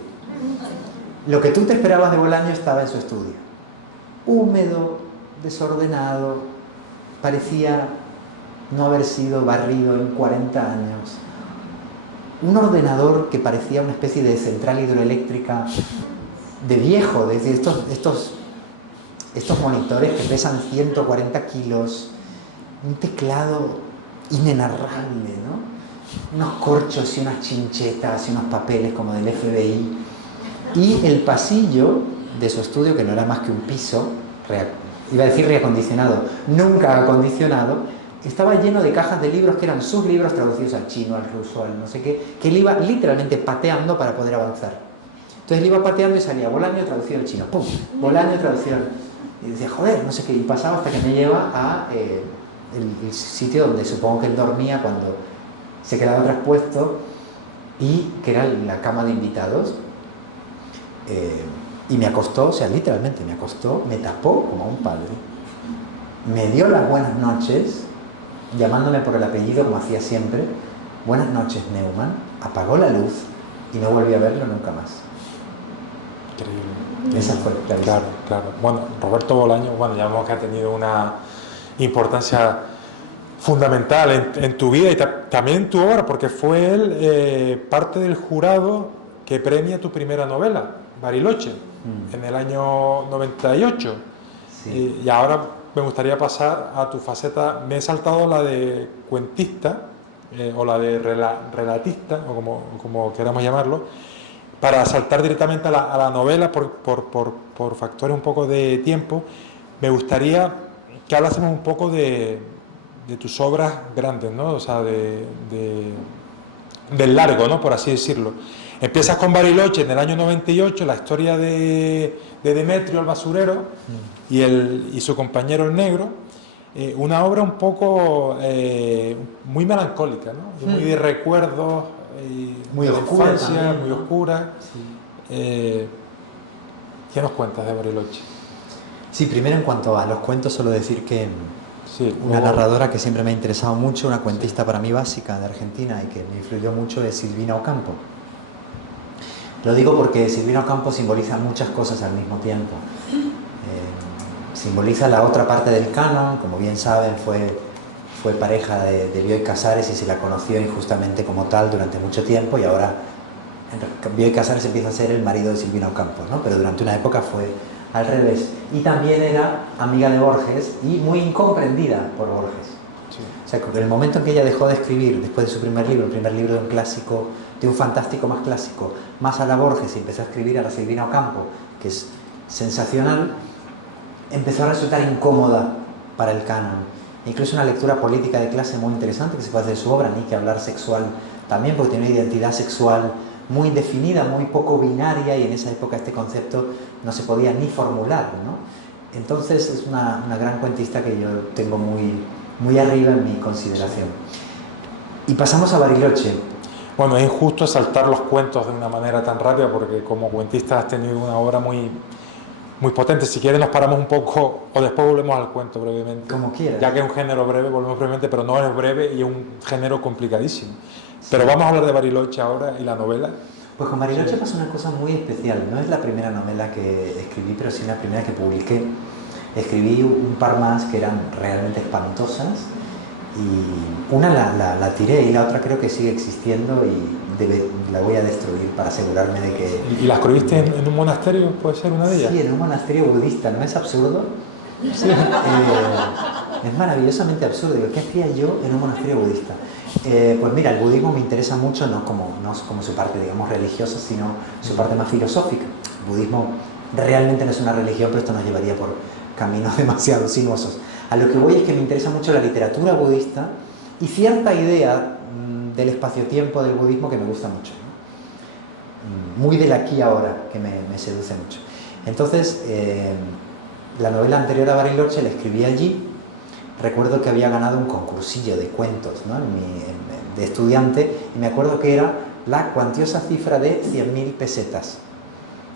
Lo que tú te esperabas de Bolaño estaba en su estudio. Húmedo, desordenado, parecía no haber sido barrido en 40 años. Un ordenador que parecía una especie de central hidroeléctrica de viejo, es decir, estos monitores que pesan 140 kilos, un teclado inenarrable, ¿no? Unos corchos y unas chinchetas y unos papeles como del FBI. Y el pasillo de su estudio, que no era más que un piso, iba a decir reacondicionado, nunca acondicionado, estaba lleno de cajas de libros que eran sus libros traducidos al chino, al ruso, al no sé qué, que él iba literalmente pateando para poder avanzar. Entonces él iba pateando y salía Bolaño traducido al chino, ¡pum! Bolaño traducido al... Y decía, joder, no sé qué, y pasaba hasta que me lleva a el sitio donde supongo que él dormía cuando se quedaba traspuesto, y que era la cama de invitados. Y me acostó, o sea, literalmente me acostó, me tapó como a un padre, me dio las buenas noches, llamándome por el apellido como hacía siempre, buenas noches Neumann, apagó la luz y no volví a verlo nunca más. Increíble. Esa fue la visita. Claro, claro. Bueno, Roberto Bolaño, bueno, ya vemos que ha tenido una importancia fundamental en tu vida y también en tu obra, porque fue él parte del jurado que premia tu primera novela, Bariloche, en el año 98. Sí. Y ahora me gustaría pasar a tu faceta. Me he saltado la de cuentista, o la de relatista, o como queramos llamarlo, para saltar directamente a la novela por factores un poco de tiempo. Me gustaría que hablásemos un poco de tus obras grandes, ¿no? O sea, del largo, ¿no? Por así decirlo. Empiezas con Bariloche en el año 98, la historia de Demetrio el basurero y su compañero el negro, una obra un poco muy melancólica, ¿no? Muy de recuerdos, muy de oscura infancia, también, muy ¿no? oscura. Sí. ¿Qué nos cuentas de Bariloche? Sí, primero en cuanto a los cuentos, solo decir que Sí, una narradora que siempre me ha interesado mucho, una cuentista para mí básica de Argentina y que me influyó mucho, es Silvina Ocampo. Lo digo porque Silvina Ocampo simboliza muchas cosas al mismo tiempo. Simboliza la otra parte del canon, como bien saben, fue pareja de Bioy Casares y se la conoció injustamente como tal durante mucho tiempo, y ahora Bioy Casares empieza a ser el marido de Silvina Ocampo, ¿no? Pero durante una época fue al revés. Y también era amiga de Borges y muy incomprendida por Borges. sí. O sea, en el momento en que ella dejó de escribir, después de su primer libro, el primer libro de un clásico, de un fantástico más clásico, más a la Borges, y empezó a escribir a la Silvina Ocampo, que es sensacional, empezó a resultar incómoda para el canon. Incluso una lectura política de clase muy interesante que se puede hacer de su obra, ni que hablar sexual también, porque tiene una identidad sexual muy definida, muy poco binaria, y en esa época este concepto no se podía ni formular, ¿no? Entonces es una gran cuentista que yo tengo muy arriba en mi consideración. Y pasamos a Bariloche. Bueno, es injusto saltar los cuentos de una manera tan rápida porque como cuentista has tenido una obra muy potente. Si quieres nos paramos un poco o después volvemos al cuento brevemente. Como quieras. Ya que es un género breve, volvemos brevemente, pero no es breve y es un género complicadísimo. Sí. Pero vamos a hablar de Bariloche ahora y la novela. Pues con Bariloche pasa una cosa muy especial. No es la primera novela que escribí, pero sí la primera que publiqué. Escribí un par más que eran realmente espantosas, y una la tiré y la otra creo que sigue existiendo y la voy a destruir para asegurarme de que... ¿Y la escribiste en un monasterio? ¿Puede ser una de ellas? Sí, en un monasterio budista. ¿No es absurdo? Sí. Es maravillosamente absurdo. Digo, ¿qué hacía yo en un monasterio budista? Pues mira, el budismo me interesa mucho, no como su parte, digamos, religiosa, sino su parte más filosófica. El budismo realmente no es una religión, pero esto nos llevaría por caminos demasiado sinuosos. A lo que voy es que me interesa mucho la literatura budista y cierta idea del espacio-tiempo del budismo que me gusta mucho, ¿no? Muy del aquí y ahora, que me seduce mucho. Entonces, la novela anterior a Bariloche la escribí allí. Recuerdo que había ganado un concursillo de cuentos, ¿no? De estudiante, y me acuerdo que era la cuantiosa cifra de 100.000 pesetas.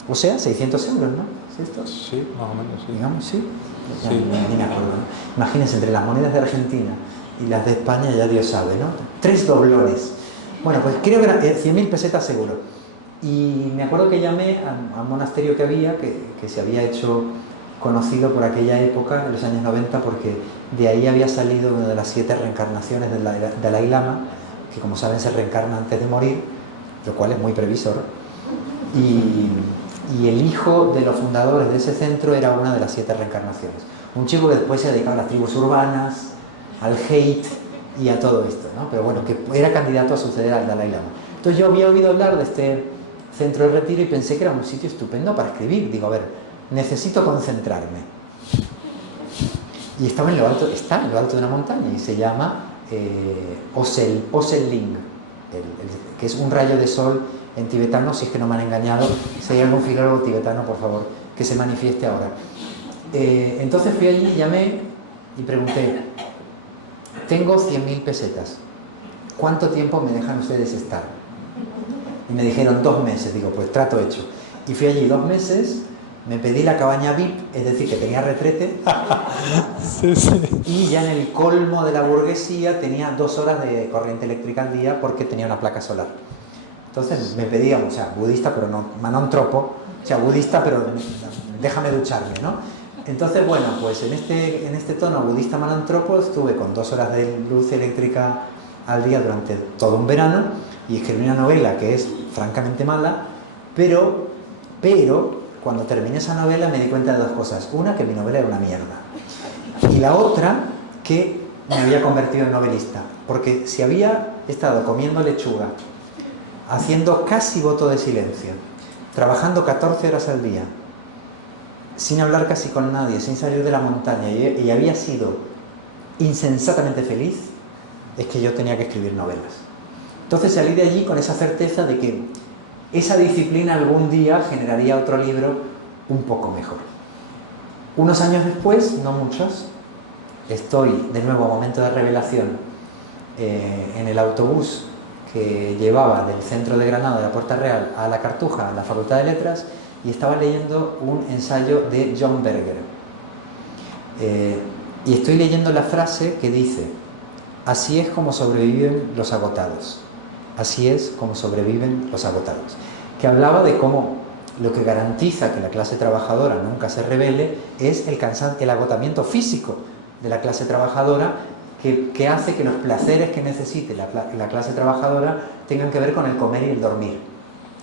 O sea, 600 euros, ¿no? ¿Es esto? Sí, más o menos, sí. Digamos, sí. Ya, sí. Ni me acuerdo, ¿no? Imagínense, entre las monedas de Argentina y las de España, ya Dios sabe, ¿no? 3 doblones. Bueno, pues creo que eran 100.000 pesetas seguro. Y me acuerdo que llamé a un monasterio que había, que se había hecho conocido por aquella época, en los años 90, porque de ahí había salido una de las 7 reencarnaciones del Dalai Lama, que como saben se reencarna antes de morir, lo cual es muy previsor. Y el hijo de los fundadores de ese centro era una de las 7 reencarnaciones. Un chico que después se dedicaba a las tribus urbanas, al hate y a todo esto, ¿no? Pero bueno, que era candidato a suceder al Dalai Lama. Entonces yo había oído hablar de este centro de retiro y pensé que era un sitio estupendo para escribir. Digo, a ver, necesito concentrarme. Y estaba en lo alto, está en lo alto de una montaña y se llama Oselling, que es un rayo de sol en tibetano, si es que no me han engañado. Si hay algún filólogo tibetano, por favor, que se manifieste ahora. Entonces fui allí, llamé y pregunté, tengo 100.000 pesetas, ¿cuánto tiempo me dejan ustedes estar? Y me dijeron 2 meses, digo, pues trato hecho. Y fui allí 2 meses, me pedí la cabaña VIP, es decir, que tenía retrete, Sí, sí. y ya en el colmo de la burguesía tenía 2 horas de corriente eléctrica al día porque tenía una placa solar. Entonces me pedían, o sea, budista, pero no, non troppo, o sea, budista, pero déjame ducharme, ¿no? Entonces, bueno, pues en este tono budista manantropo estuve con 2 horas de luz eléctrica al día durante todo un verano y escribí una novela que es francamente mala, pero cuando terminé esa novela me di cuenta de 2 cosas. Una, que mi novela era una mierda. Y la otra, que me había convertido en novelista. Porque si había estado comiendo lechuga, haciendo casi voto de silencio, trabajando 14 horas al día, sin hablar casi con nadie, sin salir de la montaña, y había sido insensatamente feliz, es que yo tenía que escribir novelas. Entonces salí de allí con esa certeza de que esa disciplina algún día generaría otro libro un poco mejor. Unos años después, no muchos, estoy de nuevo a momento de revelación en el autobús que llevaba del centro de Granada, de la Puerta Real, a la Cartuja, a la Facultad de Letras, y estaba leyendo un ensayo de John Berger. Y estoy leyendo la frase que dice: así es como sobreviven los agotados. Así es como sobreviven los agotados. Que hablaba de cómo lo que garantiza que la clase trabajadora nunca se rebele es el agotamiento físico de la clase trabajadora, que hace que los placeres que necesite la clase trabajadora tengan que ver con el comer y el dormir.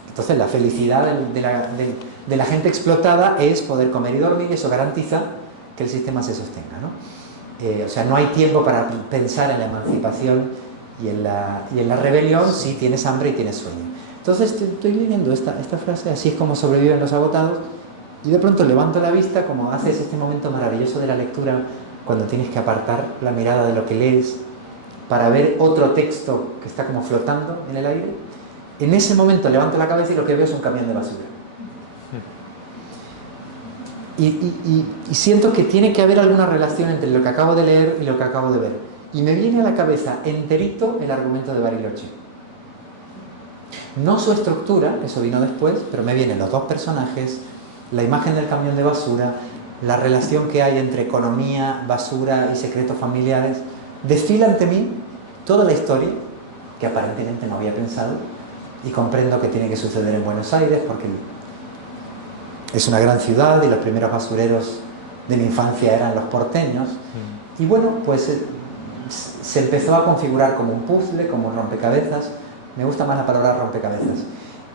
Entonces la felicidad de la gente explotada es poder comer y dormir, y eso garantiza que el sistema se sostenga, ¿no? O sea, no hay tiempo para pensar en la emancipación y en la rebelión si tienes hambre y tienes sueño. Entonces estoy leyendo esta frase, así es como sobreviven los agotados, y de pronto levanto la vista, como haces este momento maravilloso de la lectura, cuando tienes que apartar la mirada de lo que lees para ver otro texto que está como flotando en el aire. En ese momento levanto la cabeza y lo que veo es un camión de basura. Y siento que tiene que haber alguna relación entre lo que acabo de leer y lo que acabo de ver. Y me viene a la cabeza enterito el argumento de Bariloche. No su estructura, eso vino después, pero me vienen los 2 personajes, la imagen del camión de basura, la relación que hay entre economía, basura y secretos familiares. Desfila ante mí toda la historia que aparentemente no había pensado, y comprendo que tiene que suceder en Buenos Aires porque es una gran ciudad y los primeros basureros de mi infancia eran los porteños. Y bueno, pues se empezó a configurar como un puzzle, como un rompecabezas. Me gusta más la palabra rompecabezas.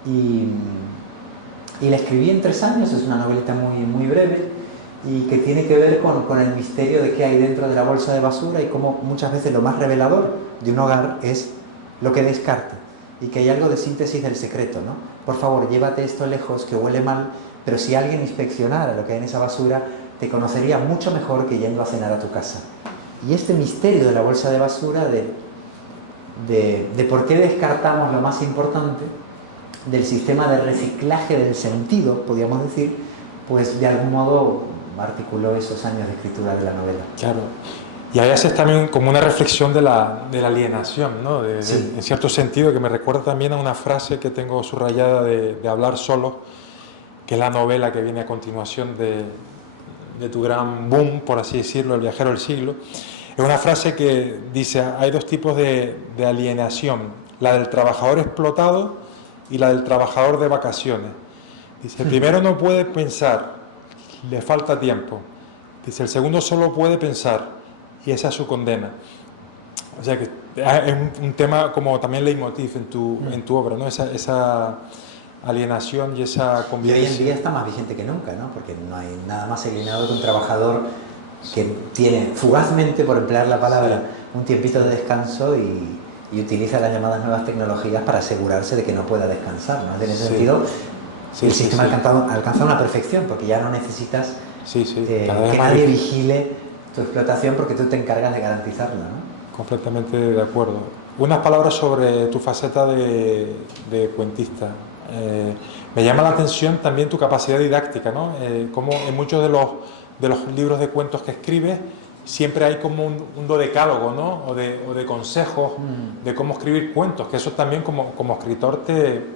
Y la escribí en 3 años, es una novelita muy, muy breve y que tiene que ver con el misterio de qué hay dentro de la bolsa de basura y cómo muchas veces lo más revelador de un hogar es lo que descarta, y que hay algo de síntesis del secreto, ¿no? Por favor, llévate esto lejos, que huele mal, pero si alguien inspeccionara lo que hay en esa basura, te conocería mucho mejor que yendo a cenar a tu casa. Y este misterio de la bolsa de basura, de por qué descartamos lo más importante, del sistema de reciclaje del sentido, podríamos decir, pues de algún modo articuló esos años de escritura de la novela. Claro. Y ahí haces también como una reflexión de la alienación, ¿no? Sí. En cierto sentido, que me recuerda también a una frase que tengo subrayada de Hablar solo, que es la novela que viene a continuación de tu gran boom, por así decirlo, El viajero del siglo. Es una frase que dice: hay 2 tipos de alienación, la del trabajador explotado y la del trabajador de vacaciones. Dice, el primero no puede pensar, le falta tiempo. Dice, el segundo solo puede pensar, y esa es su condena. O sea que es un tema como también leitmotiv en tu obra, ¿no? Esa alienación y esa Y convivencia. hoy en día está más vigente que nunca, ¿no? Porque no hay nada más alienado que un trabajador que tiene fugazmente, por emplear la palabra, un tiempito de descanso y utiliza las llamadas nuevas tecnologías para asegurarse de que no pueda descansar, ¿no? En ese sentido, el sistema ha alcanzado una perfección, porque ya no necesitas que nadie vigile tu explotación, porque tú te encargas de garantizarla, ¿no? Completamente de acuerdo. Unas palabras sobre tu faceta de cuentista. Me llama la atención también tu capacidad didáctica, ¿no? Como en muchos de los libros de cuentos que escribes siempre hay como un decálogo, ¿no? O de consejos de cómo escribir cuentos, que eso también como escritor te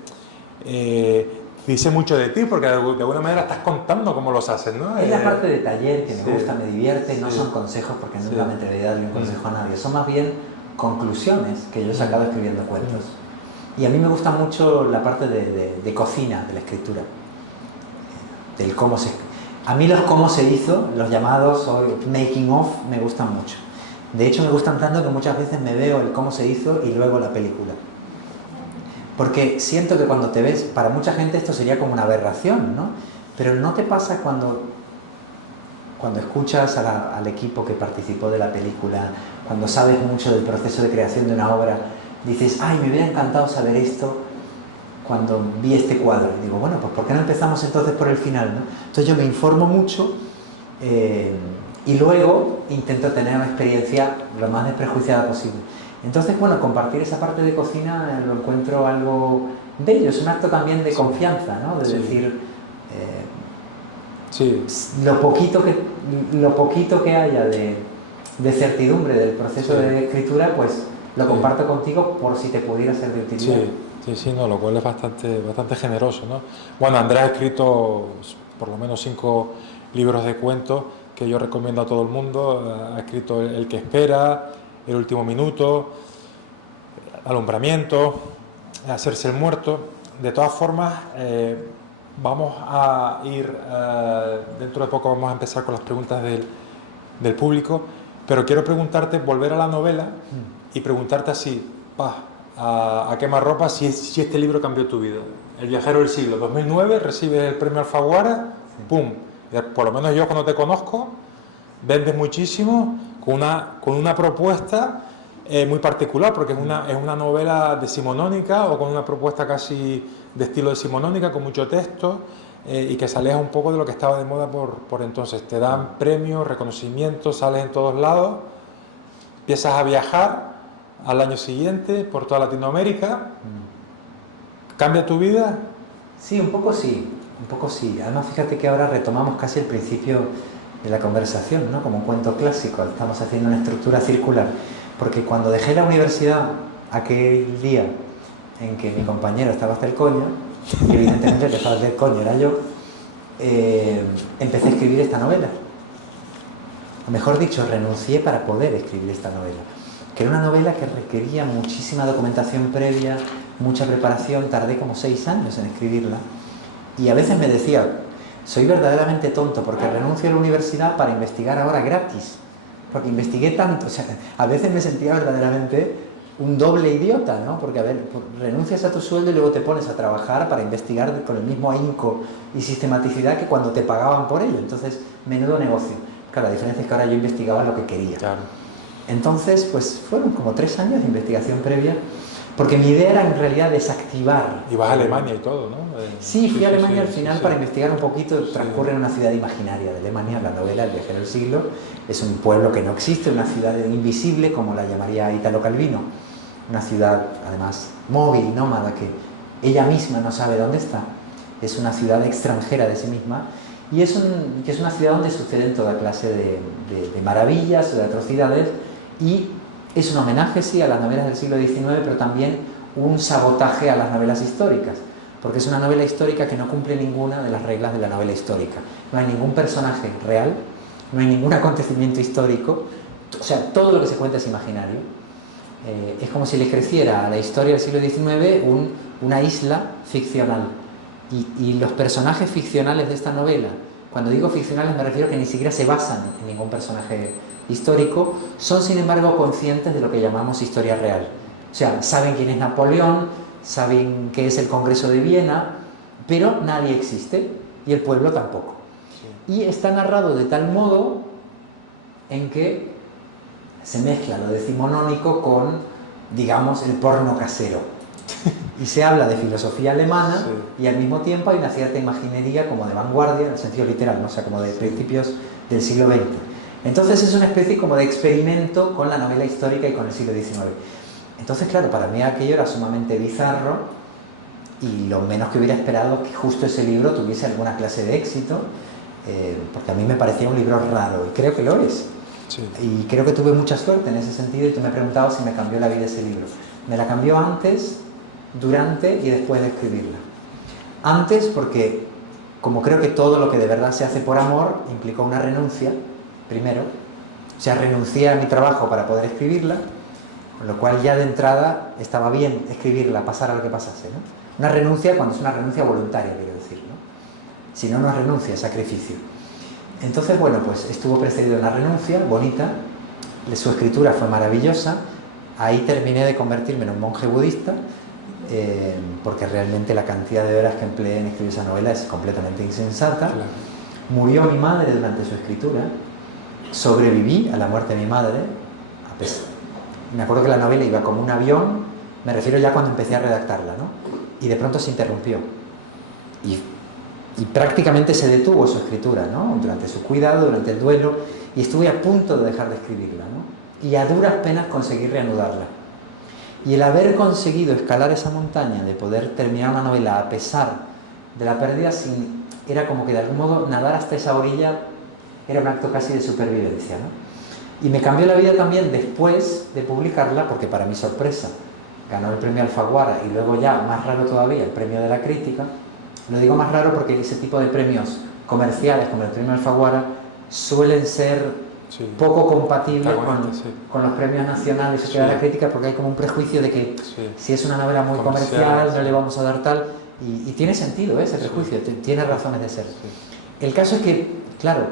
dice mucho de ti, porque de alguna manera estás contando cómo los haces, ¿no? Es la parte de taller que me gusta, me divierte, no son consejos, porque nunca me atrevería a darle un consejo a nadie, son más bien conclusiones que yo he sacado escribiendo cuentos. Y a mí me gusta mucho la parte de cocina de la escritura, del cómo se... A mí los cómo se hizo, los llamados making of, me gustan mucho. De hecho, me gustan tanto que muchas veces me veo el cómo se hizo y luego la película. Porque siento que cuando te ves, para mucha gente esto sería como una aberración, ¿no? Pero ¿no te pasa cuando escuchas al equipo que participó de la película, cuando sabes mucho del proceso de creación de una obra, dices, ay, me hubiera encantado saber esto cuando vi este cuadro? Y digo, bueno, pues ¿por qué no empezamos entonces por el final, ¿no? Entonces yo me informo mucho y luego intento tener una experiencia lo más desprejuiciada posible. Entonces, bueno, compartir esa parte de cocina lo encuentro algo bello, es un acto también de confianza, ¿no? De decir, lo poquito que haya de certidumbre del proceso de escritura, pues lo comparto contigo por si te pudiera ser de utilidad. Sí, no, lo cual es bastante generoso, ¿no? Bueno, Andrés ha escrito por lo menos 5 libros de cuentos que yo recomiendo a todo el mundo. Ha escrito El que espera, El último minuto, Alumbramiento, Hacerse el muerto. De todas formas, vamos a ir, dentro de poco vamos a empezar con las preguntas del público, pero quiero preguntarte, volver a la novela y preguntarte así, a quemarropa, si este libro cambió tu vida. El viajero del siglo, 2009, recibes el premio Alfaguara, ¡pum! Por lo menos yo cuando te conozco, vendes muchísimo, con una propuesta muy particular, porque es una novela decimonónica o con una propuesta casi de estilo decimonónica, con mucho texto y que se aleja un poco de lo que estaba de moda por entonces. Te dan premios, reconocimientos, sales en todos lados, empiezas a viajar al año siguiente por toda Latinoamérica. ¿Cambia tu vida? Sí, un poco sí. Además, fíjate que ahora retomamos casi el principio de la conversación, ¿no? Como un cuento clásico, estamos haciendo una estructura circular. Porque cuando dejé la universidad, aquel día en que mi compañero estaba hasta el coño, y evidentemente el que estaba hasta el coño era yo, empecé a escribir esta novela. O mejor dicho, renuncié para poder escribir esta novela. Que era una novela que requería muchísima documentación previa, mucha preparación, tardé como 6 años en escribirla. Y a veces me decía, soy verdaderamente tonto porque renuncio a la universidad para investigar ahora gratis. Porque investigué tanto, o sea, a veces me sentía verdaderamente un doble idiota, ¿no? Porque, a ver, renuncias a tu sueldo y luego te pones a trabajar para investigar con el mismo ahínco y sistematicidad que cuando te pagaban por ello. Entonces, menudo negocio. Claro, la diferencia es que ahora yo investigaba lo que quería. Claro. Entonces, pues fueron como 3 años de investigación previa, porque mi idea era en realidad desactivar. Y vas a Alemania y todo, ¿no? Sí, fui a Alemania al final para investigar un poquito. Transcurre en una ciudad imaginaria de Alemania. La novela El viajero del siglo es un pueblo que no existe, una ciudad invisible, como la llamaría Italo Calvino. Una ciudad, además, móvil, nómada, que ella misma no sabe dónde está. Es una ciudad extranjera de sí misma. Y es una ciudad donde suceden toda clase de maravillas, de atrocidades. Y es un homenaje, sí, a las novelas del siglo XIX, pero también un sabotaje a las novelas históricas. Porque es una novela histórica que no cumple ninguna de las reglas de la novela histórica. No hay ningún personaje real, no hay ningún acontecimiento histórico, o sea, todo lo que se cuenta es imaginario. Es como si le creciera a la historia del siglo XIX una isla ficcional. Y los personajes ficcionales de esta novela, cuando digo ficcionales me refiero a que ni siquiera se basan en ningún personaje histórico, son sin embargo conscientes de lo que llamamos historia real. O sea, saben quién es Napoleón, saben qué es el Congreso de Viena, pero nadie existe y el pueblo tampoco. Y está narrado de tal modo en que se mezcla lo decimonónico con, digamos, el porno casero. Y se habla de filosofía alemana, sí, y al mismo tiempo hay una cierta imaginería como de vanguardia, en el sentido literal, ¿no? O sea, como de principios del siglo XX. Entonces es una especie como de experimento con la novela histórica y con el siglo XIX. Entonces, claro, para mí aquello era sumamente bizarro y lo menos que hubiera esperado que justo ese libro tuviese alguna clase de éxito, porque a mí me parecía un libro raro y creo que lo es. Sí. Y creo que tuve mucha suerte en ese sentido y tú me preguntabas si me cambió la vida ese libro. Me la cambió antes, durante y después de escribirla. Antes porque, como creo que todo lo que de verdad se hace por amor, implicó una renuncia, primero. O sea, renuncié a mi trabajo para poder escribirla, con lo cual ya de entrada estaba bien escribirla, pasara lo que pasase, ¿no? Una renuncia cuando es una renuncia voluntaria, quiero decir, ¿no? Si no, no es renuncia, es sacrificio. Entonces, bueno, pues estuvo precedido de una renuncia bonita, su escritura fue maravillosa, ahí terminé de convertirme en un monje budista, porque realmente la cantidad de horas que empleé en escribir esa novela es completamente insensata. Claro. Murió mi madre durante su escritura, sobreviví a la muerte de mi madre, me acuerdo que la novela iba como un avión, me refiero ya cuando empecé a redactarla, ¿no? Y de pronto se interrumpió. Y prácticamente se detuvo su escritura, ¿no? Durante su cuidado, durante el duelo, y estuve a punto de dejar de escribirla, ¿no? Y a duras penas conseguí reanudarla. Y el haber conseguido escalar esa montaña, de poder terminar una novela a pesar de la pérdida, era como que de algún modo nadar hasta esa orilla era un acto casi de supervivencia, ¿no? Y me cambió la vida también después de publicarla, porque para mi sorpresa ganó el premio Alfaguara y luego ya, más raro todavía, el premio de la crítica. Lo digo más raro porque ese tipo de premios comerciales como el premio Alfaguara suelen ser poco compatibles con los premios nacionales de la crítica, porque hay como un prejuicio de que si es una novela muy comercial no le vamos a dar tal, y tiene sentido ese prejuicio, tiene razones de ser. El caso es que, claro,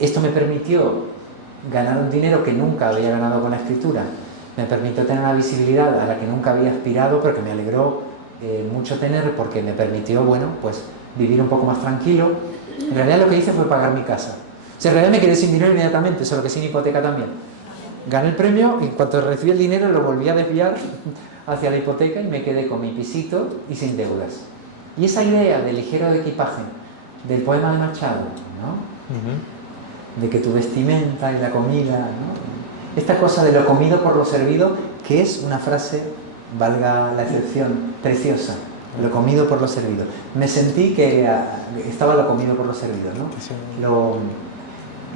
esto me permitió ganar un dinero que nunca había ganado con la escritura, me permitió tener una visibilidad a la que nunca había aspirado, pero que me alegró mucho tener, porque me permitió, bueno, pues vivir un poco más tranquilo. En realidad lo que hice fue pagar mi casa. O sea, en realidad me quedé sin dinero inmediatamente, solo que sin hipoteca también. Gané el premio y en cuanto recibí el dinero lo volví a desviar hacia la hipoteca y me quedé con mi pisito y sin deudas. Y esa idea de ligero de equipaje, del poema de Machado, ¿no? De que tu vestimenta y la comida, ¿no? Esta cosa de lo comido por lo servido, que es una frase, valga la excepción, preciosa. Lo comido por lo servido. Me sentí que estaba lo comido por lo servido, ¿no?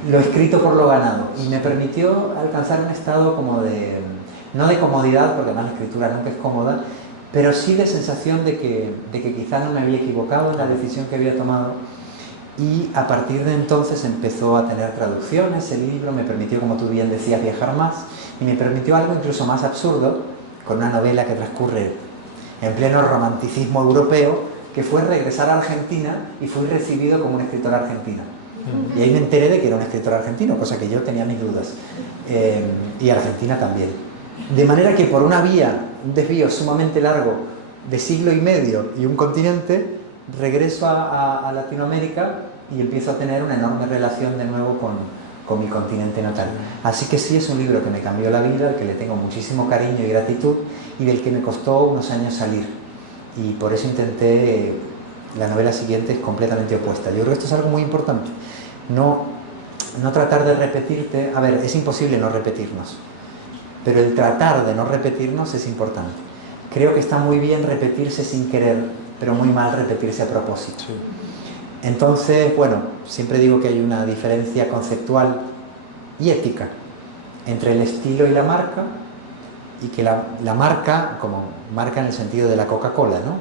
Lo escrito por lo ganado. Y me permitió alcanzar un estado como de, no de comodidad, porque además la escritura nunca es cómoda, pero sí de sensación de que quizá no me había equivocado en la decisión que había tomado. Y a partir de entonces empezó a tener traducciones, el libro me permitió, como tú bien decías, viajar más, y me permitió algo incluso más absurdo, con una novela que transcurre en pleno romanticismo europeo, que fue regresar a Argentina y fui recibido como un escritor argentino. Y ahí me enteré de que era un escritor argentino, cosa que yo tenía mis dudas. Y Argentina también. De manera que por una vía, un desvío sumamente largo de siglo y medio y un continente, regreso a Latinoamérica y empiezo a tener una enorme relación de nuevo con mi continente natal. Así que sí, es un libro que me cambió la vida, al que le tengo muchísimo cariño y gratitud, y del que me costó unos años salir. Y por eso intenté, la novela siguiente es completamente opuesta. Yo creo que esto es algo muy importante. No tratar de repetirte, a ver, es imposible no repetirnos, pero el tratar de no repetirnos es importante. Creo que está muy bien repetirse sin querer, pero muy mal repetirse a propósito. Sí. Entonces, bueno, siempre digo que hay una diferencia conceptual y ética entre el estilo y la marca, y que la marca, como marca en el sentido de la Coca-Cola, ¿no?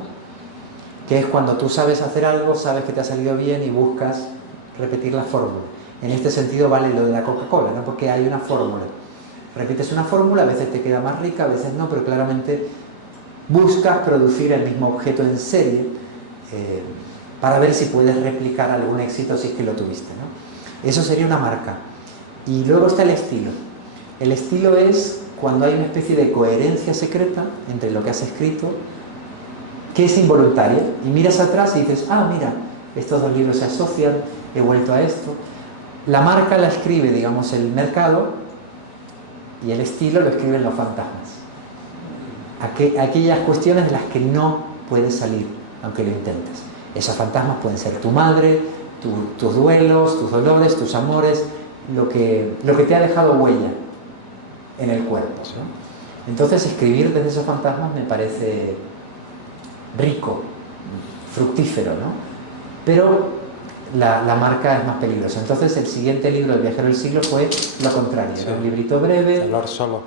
Que es cuando tú sabes hacer algo, sabes que te ha salido bien y buscas repetir la fórmula. En este sentido vale lo de la Coca-Cola, ¿no? Porque hay una fórmula. Repites una fórmula, a veces te queda más rica, a veces no, pero claramente buscas producir el mismo objeto en serie para ver si puedes replicar algún éxito si es que lo tuviste, ¿no? Eso sería una marca. Y luego está el estilo. El estilo es cuando hay una especie de coherencia secreta entre lo que has escrito, que es involuntaria, y miras atrás y dices, ah, mira, estos dos libros se asocian, he vuelto a esto. La marca la escribe, digamos, el mercado, y el estilo lo escriben los fantasmas. Aquellas cuestiones de las que no puedes salir, aunque lo intentes. Esos fantasmas pueden ser tu madre, tus duelos, tus dolores, tus amores, lo que te ha dejado huella en el cuerpo, ¿no? Entonces escribir desde esos fantasmas me parece rico, fructífero, ¿no? Pero la marca es más peligrosa. Entonces el siguiente libro, El viajero del siglo, fue lo contrario. Sí. Era un librito breve.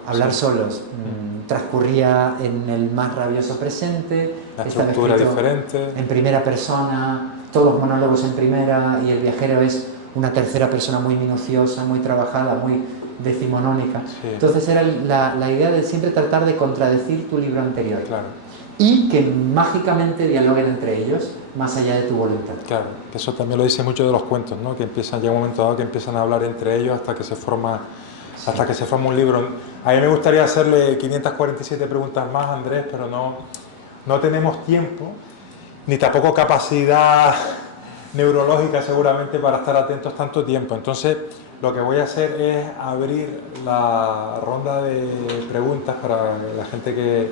Hablar Sí. Solos. Transcurría en el más rabioso presente. La estructura diferente. En primera persona, todos monólogos en primera, y el viajero es una tercera persona muy minuciosa, muy trabajada, muy decimonónica. Sí. Entonces era la idea de siempre tratar de contradecir tu libro anterior. Claro. Y que mágicamente dialoguen entre ellos, más allá de tu voluntad. Claro, que eso también lo dice mucho de los cuentos, ¿no? Que llega un momento dado que empiezan a hablar entre ellos hasta que se forma un libro. A mí me gustaría hacerle 547 preguntas más, Andrés, pero no tenemos tiempo, ni tampoco capacidad neurológica seguramente para estar atentos tanto tiempo. Entonces, lo que voy a hacer es abrir la ronda de preguntas para la gente que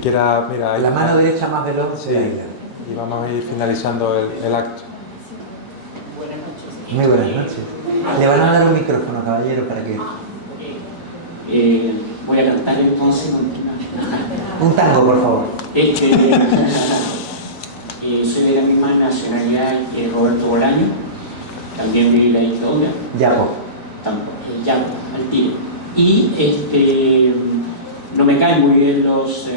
quiera... Mira, la mano derecha más veloz. Sí, y vamos a ir finalizando el acto. Buenas noches. Muy buenas noches. Le van a dar un micrófono, caballero, para que... Voy a cantar entonces un tango, por favor. Soy de la misma nacionalidad que Roberto Bolaño, también viví la dictadura. Yapo. Yapo, al tiro. Y no me caen muy bien los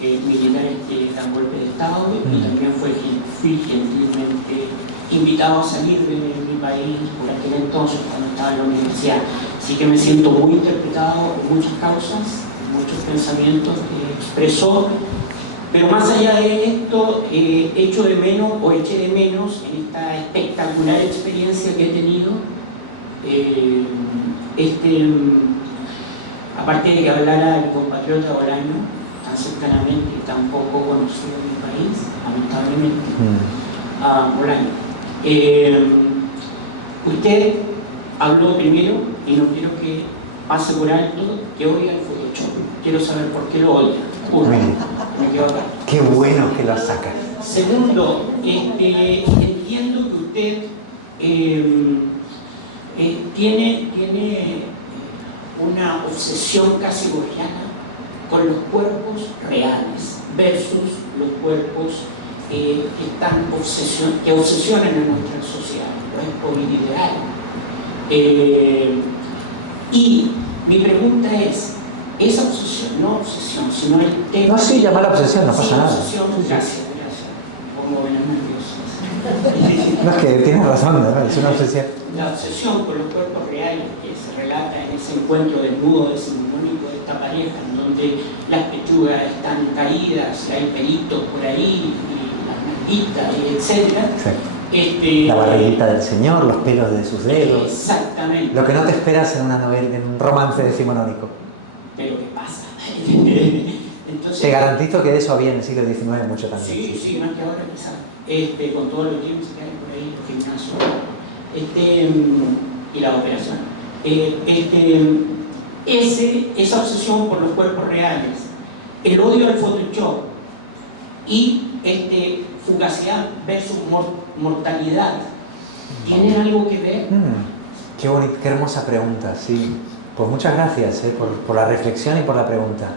militares que dan golpe de Estado, y también fui gentilmente invitado a salir de mi país por aquel entonces cuando estaba en la universidad. Así que me siento muy interpretado en muchas causas, en muchos pensamientos que expresó, pero más allá de esto, eché de menos en esta espectacular experiencia que he tenido, aparte de que hablara el compatriota Bolaño tan cercanamente y tan poco conocido en mi país, lamentablemente, Bolaño. Usted habló primero, y no quiero que pase por alto, que odia el Photoshop. Quiero saber por qué lo odia. Uno, me quedo acá. Qué bueno que lo sacas. Segundo, entiendo que usted tiene una obsesión casi borgiana con los cuerpos reales versus los cuerpos que obsesionan a nuestra sociedad, los cuerpos ideales. Y mi pregunta es, esa obsesión, no obsesión, sino el tema... No, sí, llamar obsesión, no pasa nada. Obsesión, gracias. Como ven, nerviosos. No, es que tienes razón, ¿no? Es una obsesión. La obsesión con los cuerpos reales que se relata en ese encuentro desnudo decimonónico de esta pareja, en donde las pechugas están caídas, hay pelitos por ahí, y las manguitas, etc. La barriguita del señor, los pelos de sus dedos. Exactamente. Lo que no te esperas en una novela, en un romance decimonónico. Pero ¿qué pasa? Entonces, te garantizo que de eso había en el siglo XIX mucho también. Sí, más que ahora quizás, con todos los gyms que hay por ahí, los gimnasios, y la operación. Esa obsesión por los cuerpos reales, el odio al Photoshop y fugacidad versus mortalidad, ¿tienen algo que ver? Qué bonita, qué hermosa pregunta, sí. Pues muchas gracias por la reflexión y por la pregunta.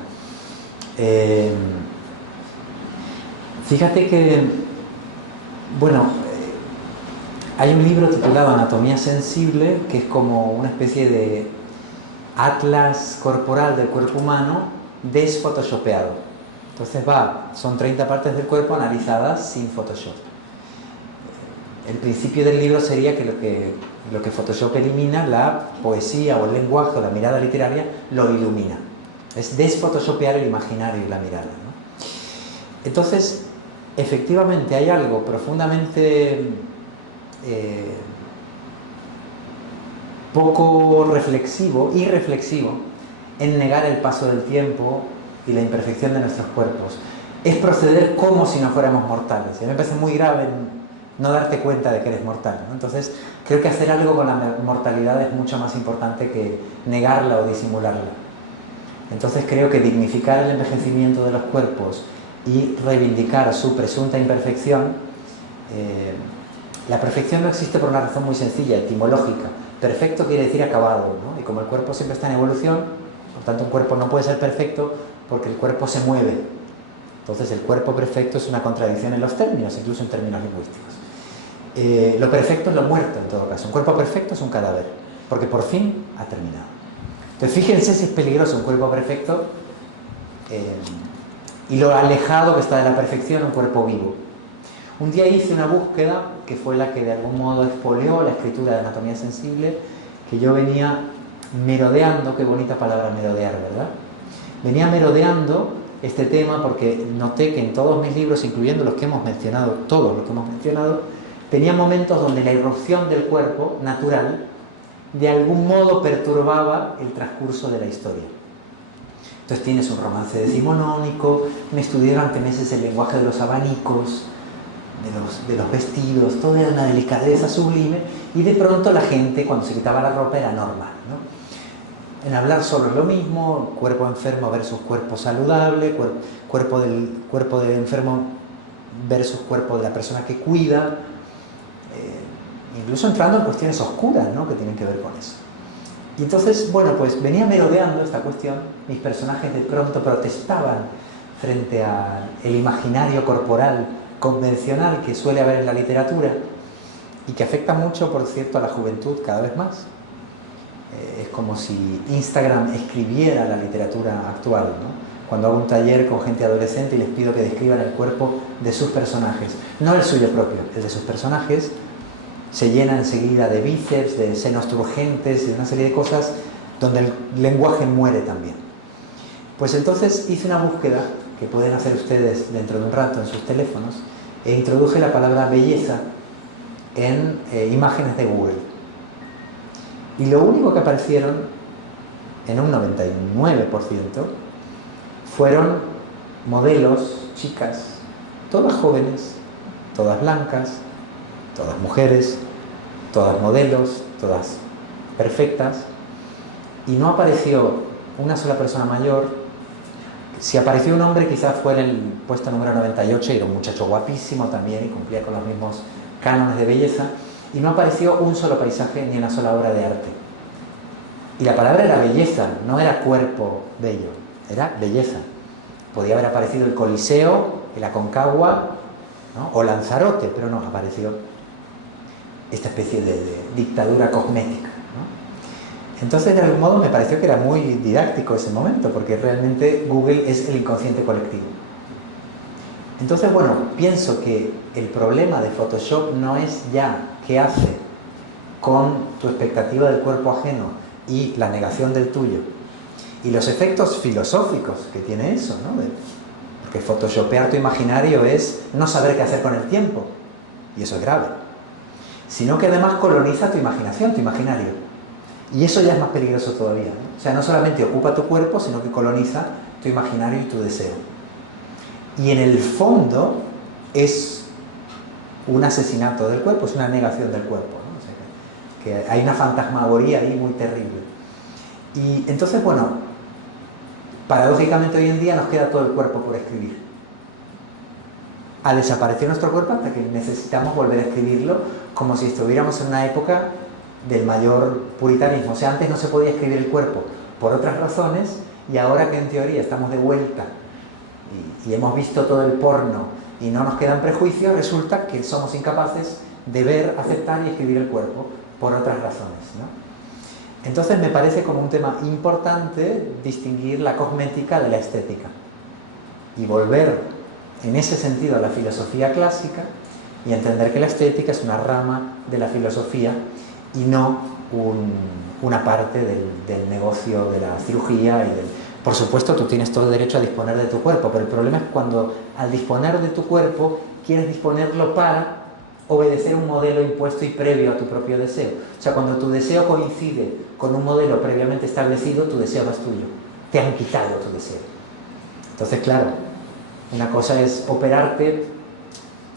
Fíjate que, bueno, hay un libro titulado Anatomía Sensible, que es como una especie de atlas corporal del cuerpo humano desphotoshopeado. Entonces son 30 partes del cuerpo analizadas sin Photoshop. el principio del libro sería que lo que Photoshop elimina, la poesía o el lenguaje o la mirada literaria, lo ilumina. Es desphotoshopear el imaginario y la mirada, ¿no? Entonces, efectivamente hay algo profundamente poco reflexivo, irreflexivo, en negar el paso del tiempo y la imperfección de nuestros cuerpos. Es proceder como si no fuéramos mortales. Y a mí me parece muy grave no darte cuenta de que eres mortal, ¿no? Entonces, creo que hacer algo con la mortalidad es mucho más importante que negarla o disimularla. Entonces, creo que dignificar el envejecimiento de los cuerpos y reivindicar su presunta imperfección. La perfección no existe por una razón muy sencilla, etimológica. Perfecto quiere decir acabado, ¿no? Y como el cuerpo siempre está en evolución, por tanto un cuerpo no puede ser perfecto porque el cuerpo se mueve. Entonces el cuerpo perfecto es una contradicción en los términos, incluso en términos lingüísticos. Lo perfecto es lo muerto, en todo caso. Un cuerpo perfecto es un cadáver, porque por fin ha terminado. Entonces fíjense si es peligroso un cuerpo perfecto y lo alejado que está de la perfección un cuerpo vivo. Un día hice una búsqueda que fue la que de algún modo expolió la escritura de Anatomía Sensible, que yo venía merodeando, qué bonita palabra merodear, ¿verdad? Venía merodeando este tema porque noté que en todos mis libros, incluyendo los que hemos mencionado, todos los que hemos mencionado, tenía momentos donde la irrupción del cuerpo natural de algún modo perturbaba el transcurso de la historia. Entonces tienes un romance decimonónico, me estudié durante meses el lenguaje de los abanicos, de los vestidos, todo era una delicadeza sublime, y de pronto la gente cuando se quitaba la ropa era normal, ¿no? En hablar solo es lo mismo, cuerpo enfermo versus cuerpo saludable, cuerpo del enfermo versus cuerpo de la persona que cuida, incluso entrando en cuestiones oscuras, ¿no?, que tienen que ver con eso. Y entonces, bueno, pues venía merodeando esta cuestión, mis personajes de pronto protestaban frente al imaginario corporal convencional que suele haber en la literatura y que afecta mucho, por cierto, a la juventud cada vez más. Es como si Instagram escribiera la literatura actual, ¿no? Cuando hago un taller con gente adolescente y les pido que describan el cuerpo de sus personajes, no el suyo propio, el de sus personajes, se llena enseguida de bíceps, de senos turgentes y de una serie de cosas donde el lenguaje muere también. Pues entonces hice una búsqueda que pueden hacer ustedes dentro de un rato en sus teléfonos e introduje la palabra belleza en imágenes de Google. Y lo único que aparecieron, en un 99%, fueron modelos, chicas, todas jóvenes, todas blancas, todas mujeres, todas modelos, todas perfectas, y no apareció una sola persona mayor. Si apareció un hombre quizás fue en el puesto número 98 y era un muchacho guapísimo también y cumplía con los mismos cánones de belleza, y no apareció un solo paisaje ni una sola obra de arte. Y la palabra era belleza, no era cuerpo bello, era belleza. Podía haber aparecido el Coliseo, el Aconcagua, ¿no?, o Lanzarote, pero no, apareció esta especie de dictadura cosmética, ¿no? Entonces, de algún modo, me pareció que era muy didáctico ese momento, porque realmente Google es el inconsciente colectivo. Entonces, bueno, pienso que el problema de Photoshop no es ya qué hace con tu expectativa del cuerpo ajeno y la negación del tuyo, y los efectos filosóficos que tiene eso, ¿no? Porque photoshopear tu imaginario es no saber qué hacer con el tiempo, y eso es grave, sino que además coloniza tu imaginación, tu imaginario, y eso ya es más peligroso todavía, ¿no? O sea, no solamente ocupa tu cuerpo, sino que coloniza tu imaginario y tu deseo. Y en el fondo es un asesinato del cuerpo, es una negación del cuerpo, ¿no? O sea, que hay una fantasmagoría ahí muy terrible. Y entonces, bueno, paradójicamente hoy en día nos queda todo el cuerpo por escribir. Ha desaparecido nuestro cuerpo hasta que necesitamos volver a escribirlo como si estuviéramos en una época del mayor puritanismo. O sea, antes no se podía escribir el cuerpo por otras razones, y ahora que en teoría estamos de vuelta y hemos visto todo el porno y no nos quedan prejuicios, resulta que somos incapaces de ver, aceptar y escribir el cuerpo por otras razones, ¿no? Entonces me parece como un tema importante distinguir la cosmética de la estética y volver en ese sentido a la filosofía clásica y entender que la estética es una rama de la filosofía y no una parte del negocio de la cirugía y del... Por supuesto, tú tienes todo el derecho a disponer de tu cuerpo, pero el problema es cuando al disponer de tu cuerpo quieres disponerlo para obedecer un modelo impuesto y previo a tu propio deseo. O sea, cuando tu deseo coincide con un modelo previamente establecido, tu deseo no es tuyo. Te han quitado tu deseo. Entonces, claro, una cosa es operarte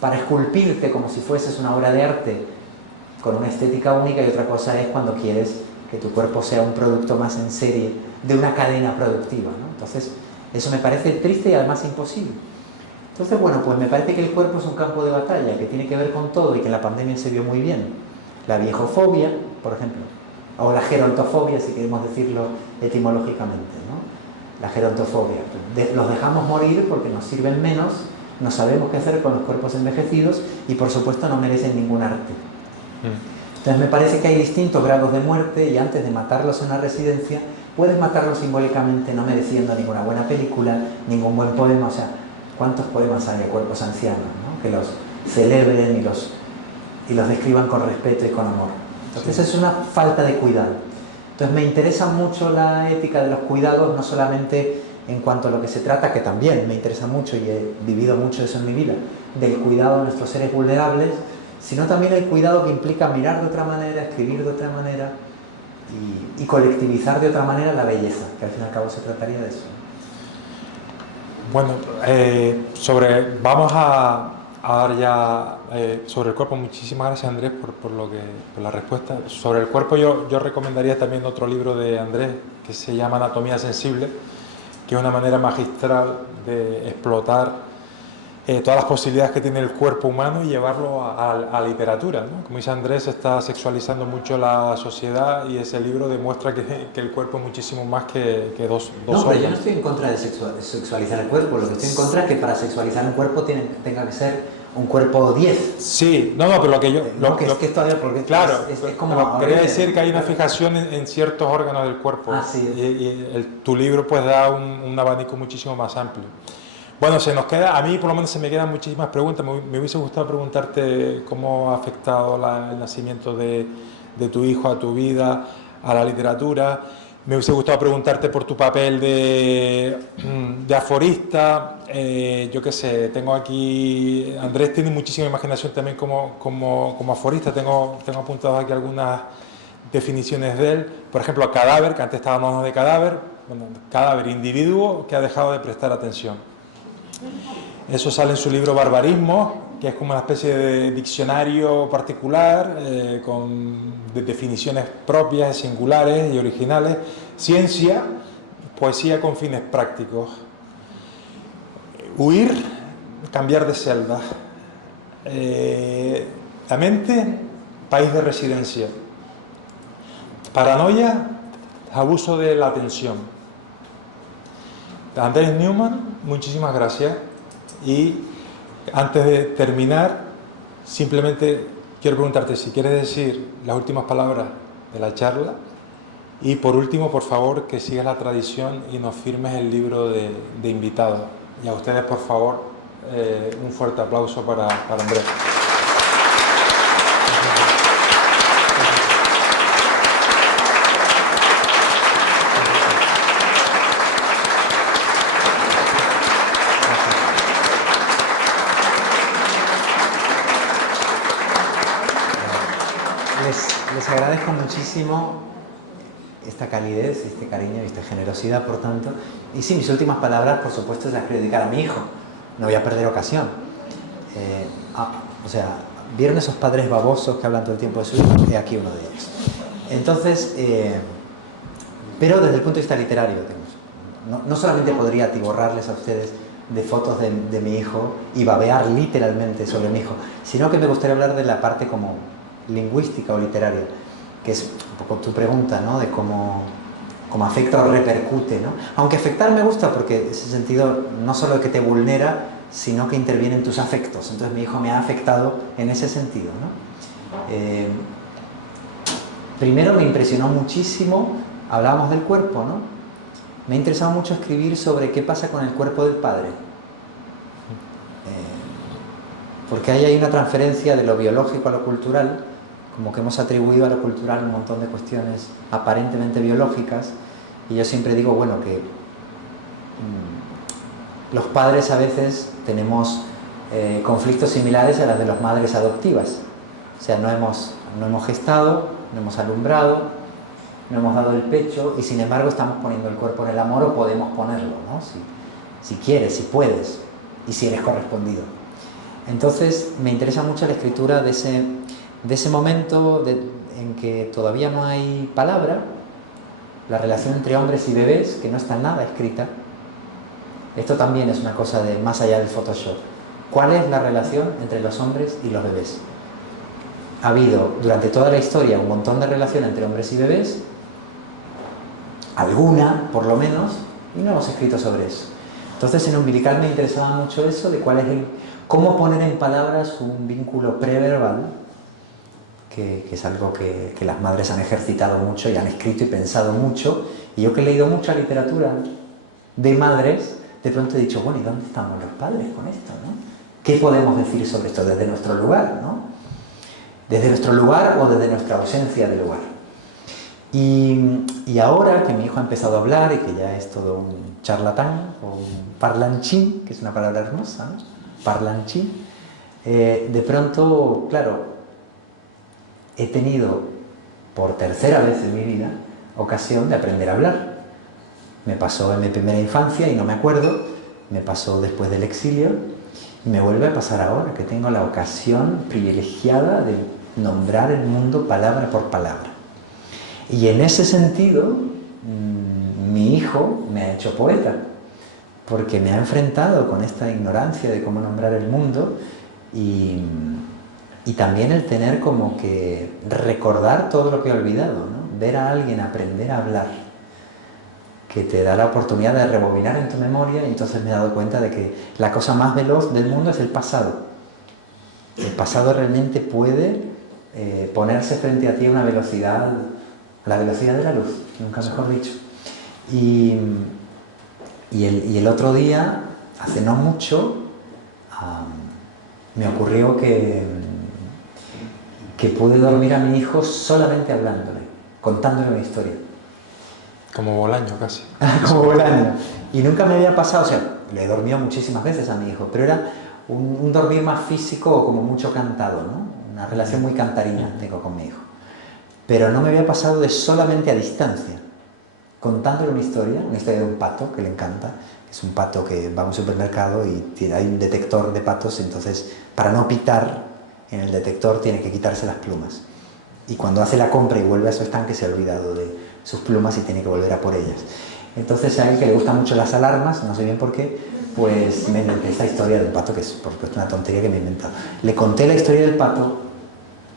para esculpirte como si fueses una obra de arte con una estética única, y otra cosa es cuando quieres que tu cuerpo sea un producto más en serie de una cadena productiva, ¿no? Entonces, eso me parece triste y además imposible. Entonces, bueno, pues me parece que el cuerpo es un campo de batalla que tiene que ver con todo y que en la pandemia se vio muy bien. La viejofobia, por ejemplo, o la gerontofobia, si queremos decirlo etimológicamente, ¿no? La gerontofobia. Los dejamos morir porque nos sirven menos, no sabemos qué hacer con los cuerpos envejecidos y, por supuesto, no merecen ningún arte. Entonces, me parece que hay distintos grados de muerte y antes de matarlos en una residencia, puedes matarlos simbólicamente no mereciendo ninguna buena película, ningún buen poema. O sea, ¿cuántos poemas hay de cuerpos ancianos, ¿no? Que los celebren y los describan con respeto y con amor? Entonces, sí, es una falta de cuidado. Entonces, me interesa mucho la ética de los cuidados, no solamente en cuanto a lo que se trata, que también me interesa mucho y he vivido mucho eso en mi vida, del cuidado de nuestros seres vulnerables, sino también el cuidado que implica mirar de otra manera, escribir de otra manera y colectivizar de otra manera la belleza, que al fin y al cabo se trataría de eso. Bueno, vamos a dar ya sobre el cuerpo. Muchísimas gracias, Andrés, por la respuesta. Sobre el cuerpo yo recomendaría también otro libro de Andrés que se llama Anatomía Sensible, que es una manera magistral de explotar todas las posibilidades que tiene el cuerpo humano y llevarlo a literatura, ¿no? Como dice Andrés, está sexualizando mucho la sociedad y ese libro demuestra que el cuerpo es muchísimo más que dos No, pero yo no estoy en contra de sexualizar el cuerpo. Lo que estoy en contra es que para sexualizar un cuerpo tenga que ser un cuerpo 10. Sí, no, pero lo que yo... es que todavía, porque claro, es como... quería decir que hay una fijación en ciertos órganos del cuerpo. Ah, sí. Y tu libro pues da un abanico muchísimo más amplio. Bueno, a mí por lo menos se me quedan muchísimas preguntas. Me hubiese gustado preguntarte cómo ha afectado el nacimiento de tu hijo a tu vida, a la literatura. Me hubiese gustado preguntarte por tu papel de aforista. Yo qué sé, tengo aquí... Andrés tiene muchísima imaginación también como aforista. Tengo apuntadas aquí algunas definiciones de él. Por ejemplo, cadáver, que antes estábamos de cadáver. Bueno, cadáver, individuo que ha dejado de prestar atención. Eso sale en su libro Barbarismo, que es como una especie de diccionario particular con definiciones propias, singulares y originales. Ciencia, poesía con fines prácticos. Huir, cambiar de celda. La mente, país de residencia. Paranoia, abuso de la atención. Andrés Newman, muchísimas gracias. Y antes de terminar, simplemente quiero preguntarte si quieres decir las últimas palabras de la charla y por último, por favor, que sigas la tradición y nos firmes el libro de invitado. Y a ustedes, por favor, un fuerte aplauso para Andrés. Les agradezco muchísimo esta calidez, este cariño y esta generosidad, por tanto. Y sí, mis últimas palabras, por supuesto, las quiero dedicar a mi hijo. No voy a perder ocasión. ¿vieron esos padres babosos que hablan todo el tiempo de su hijo? He aquí uno de ellos. Entonces, pero desde el punto de vista literario, no solamente podría atiborrarles a ustedes de fotos de mi hijo y babear literalmente sobre mi hijo, sino que me gustaría hablar de la parte como lingüística o literaria, que es un poco tu pregunta, ¿no? De cómo afecta o repercute, ¿no? Aunque afectar me gusta porque ese sentido no solo que te vulnera, sino que interviene en tus afectos. Entonces mi hijo me ha afectado en ese sentido, ¿no? Primero me impresionó muchísimo, hablábamos del cuerpo, ¿no? Me ha interesado mucho escribir sobre qué pasa con el cuerpo del padre. porque ahí hay una transferencia de lo biológico a lo cultural, como que hemos atribuido a lo cultural un montón de cuestiones aparentemente biológicas, y yo siempre digo, bueno, que los padres a veces tenemos conflictos similares a los de las madres adoptivas. O sea, no hemos gestado, no hemos alumbrado, no hemos dado el pecho, y sin embargo estamos poniendo el cuerpo en el amor, o podemos ponerlo, ¿no? Si quieres, si puedes, y si eres correspondido. Entonces me interesa mucho la escritura de ese momento en que todavía no hay palabra, la relación entre hombres y bebés, que no está nada escrita. Esto también es una cosa de más allá del Photoshop. ¿Cuál es la relación entre los hombres y los bebés? Ha habido durante toda la historia un montón de relación entre hombres y bebés, alguna por lo menos, y no hemos escrito sobre eso. Entonces en Umbilical me interesaba mucho eso, de cómo poner en palabras un vínculo preverbal, que es algo que las madres han ejercitado mucho y han escrito y pensado mucho, y yo que he leído mucha literatura de madres, de pronto he dicho, bueno, ¿y dónde estamos los padres con esto, no? ¿Qué podemos decir sobre esto desde nuestro lugar, no? Desde nuestro lugar o desde nuestra ausencia de lugar. Y ahora que mi hijo ha empezado a hablar y que ya es todo un charlatán o un parlanchín, que es una palabra hermosa, ¿no? Parlanchín, de pronto, claro, he tenido por tercera vez en mi vida ocasión de aprender a hablar. Me pasó en mi primera infancia y no me acuerdo, me pasó después del exilio y me vuelve a pasar ahora, que tengo la ocasión privilegiada de nombrar el mundo palabra por palabra. Y en ese sentido, mi hijo me ha hecho poeta, porque me ha enfrentado con esta ignorancia de cómo nombrar el mundo, y también el tener como que recordar todo lo que he olvidado, ¿no? Ver a alguien aprender a hablar, que te da la oportunidad de rebobinar en tu memoria, y entonces me he dado cuenta de que la cosa más veloz del mundo es el pasado. El pasado realmente puede ponerse frente a ti a una velocidad, la velocidad de la luz, nunca mejor dicho. Y el otro día, hace no mucho, me ocurrió que pude dormir a mi hijo solamente hablándole, contándole una historia. Como Bolaño casi. Como Bolaño. Y nunca me había pasado, o sea, le he dormido muchísimas veces a mi hijo, pero era un dormir más físico o como mucho cantado, ¿no? Una relación muy cantarina tengo con mi hijo. Pero no me había pasado de solamente a distancia, contándole una historia de un pato que le encanta. Es un pato que va a un supermercado y hay un detector de patos, entonces para no pitar en el detector tiene que quitarse las plumas. Y cuando hace la compra y vuelve a su estanque se ha olvidado de sus plumas y tiene que volver a por ellas. Entonces a él, que le gustan mucho las alarmas, no sé bien por qué, pues me inventé esta historia del pato, que es por supuesto una tontería que me he inventado. Le conté la historia del pato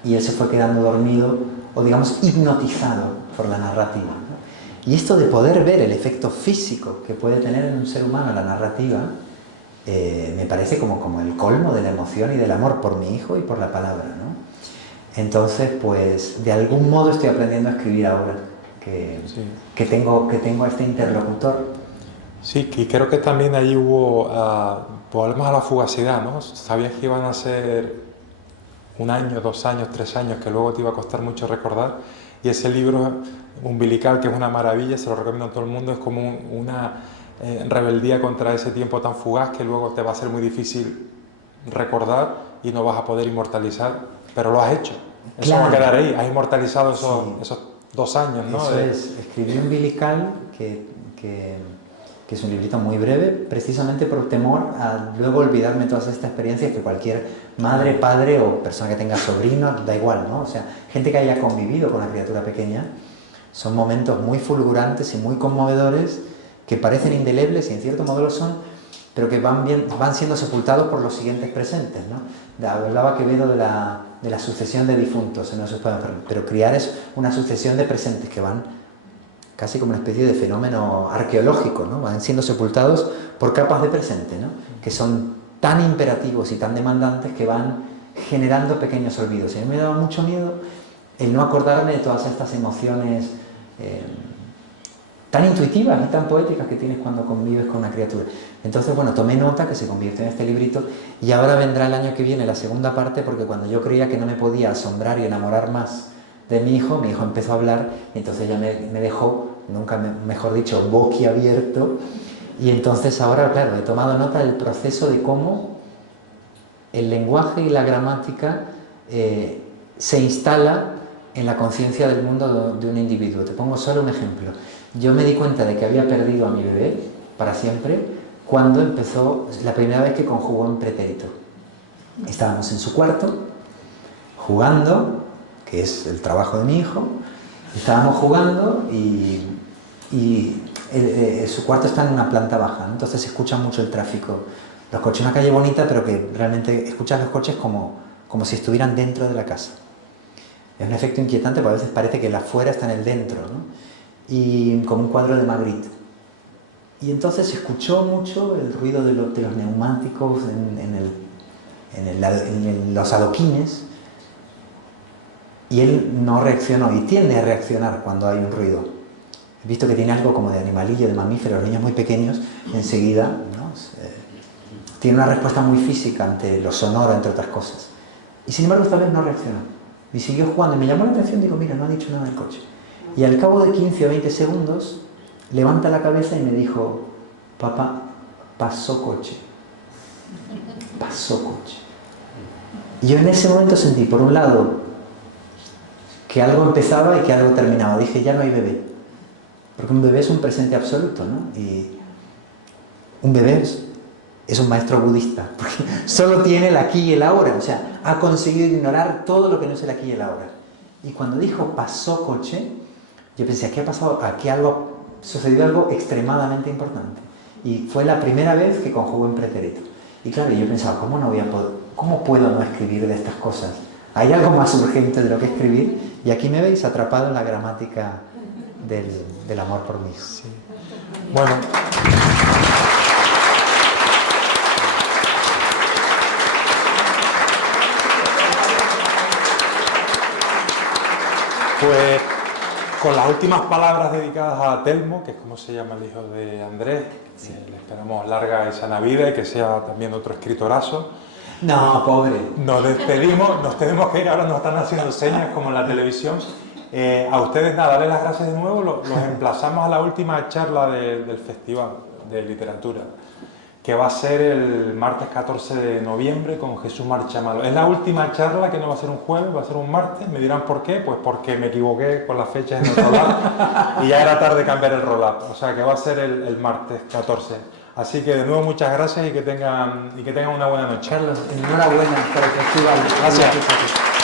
y él se fue quedando dormido, o digamos hipnotizado por la narrativa, ¿no? Y esto de poder ver el efecto físico que puede tener en un ser humano la narrativa, me parece como el colmo de la emoción y del amor por mi hijo y por la palabra, ¿no? Entonces, pues de algún modo estoy aprendiendo a escribir ahora, que tengo a este interlocutor. Sí, y creo que también ahí hubo, volvemos a la fugacidad, ¿no? Sabías que iban a ser 1 año, 2 años, 3 años, que luego te iba a costar mucho recordar, y ese libro Umbilical, que es una maravilla, se lo recomiendo a todo el mundo, es como una rebeldía contra ese tiempo tan fugaz que luego te va a ser muy difícil recordar y no vas a poder inmortalizar, pero lo has hecho. Eso Claro. va a quedar ahí, has inmortalizado Sí. esos 2 años, ¿no? Eso es, escribí Umbilical, que es un librito muy breve, precisamente por temor a luego olvidarme todas estas experiencias que cualquier madre, padre o persona que tenga sobrinos, da igual, ¿no? O sea, gente que haya convivido con una criatura pequeña, son momentos muy fulgurantes y muy conmovedores, que parecen indelebles y en cierto modo lo son, pero que van siendo sepultados por los siguientes presentes, ¿no? Hablaba Quevedo de la sucesión de difuntos en esos poemas, pero criar es una sucesión de presentes que van casi como una especie de fenómeno arqueológico, ¿no? Van siendo sepultados por capas de presente, ¿no? Que son tan imperativos y tan demandantes que van generando pequeños olvidos. Y a mí me daba mucho miedo el no acordarme de todas estas emociones tan intuitivas y tan poéticas que tienes cuando convives con una criatura. Entonces, bueno, tomé nota, que se convirtió en este librito, y ahora vendrá el año que viene la segunda parte, porque cuando yo creía que no me podía asombrar y enamorar más de mi hijo empezó a hablar, y entonces ya me dejó, mejor dicho, boquiabierto, y entonces ahora, claro, he tomado nota del proceso de cómo el lenguaje y la gramática se instala en la conciencia del mundo de un individuo. Te pongo solo un ejemplo. Yo me di cuenta de que había perdido a mi bebé para siempre cuando empezó la primera vez que conjugó en pretérito. Estábamos en su cuarto, jugando, que es el trabajo de mi hijo, estábamos jugando y su cuarto está en una planta baja, ¿no? Entonces se escucha mucho el tráfico. Los coches, una calle bonita, pero que realmente escuchas los coches como si estuvieran dentro de la casa. Es un efecto inquietante porque a veces parece que el afuera está en el dentro, ¿no? Y como un cuadro de Magritte. Y entonces se escuchó mucho el ruido de los neumáticos en los adoquines, y él no reaccionó, y tiende a reaccionar cuando hay un ruido. He visto que tiene algo como de animalillo, de mamífero. Los niños muy pequeños enseguida, ¿no? Tiene una respuesta muy física ante lo sonoro, entre otras cosas. Y sin embargo esta vez no reaccionó. Y siguió jugando. Y me llamó la atención, digo, mira, no ha dicho nada del coche. Y al cabo de 15 o 20 segundos, levanta la cabeza y me dijo, papá, pasó coche. Pasó coche. Y yo en ese momento sentí, por un lado, que algo empezaba y que algo terminaba. Dije, ya no hay bebé. Porque un bebé es un presente absoluto, ¿no? Y un bebé es un maestro budista, porque solo tiene el aquí y el ahora. O sea, ha conseguido ignorar todo lo que no es el aquí y el ahora. Y cuando dijo, pasó coche, yo pensé, aquí ha pasado, sucedió algo extremadamente importante. Y fue la primera vez que conjugó en pretérito. Y claro, yo pensaba, ¿cómo puedo no escribir de estas cosas? Hay algo más urgente de lo que escribir, y aquí me veis atrapado en la gramática del amor por mí. Sí. Bueno. Pues con las últimas palabras dedicadas a Telmo, que es como se llama el hijo de Andrés, le esperamos larga y sana vida y que sea también otro escritorazo. No, pobre. Nos despedimos, nos tenemos que ir, ahora nos están haciendo señas como en la televisión. A ustedes nada, darles las gracias de nuevo, los emplazamos a la última charla del Festival de Literatura, que va a ser el martes 14 de noviembre con Jesús Marchamalo. Es la última charla, que no va a ser un jueves, va a ser un martes. Me dirán por qué, pues porque me equivoqué con las fechas en el roll-up y ya era tarde cambiar el roll-up, o sea que va a ser el martes 14. Así que de nuevo muchas gracias y que tengan una buena noche. Carlos, enhorabuena por el festival. Gracias.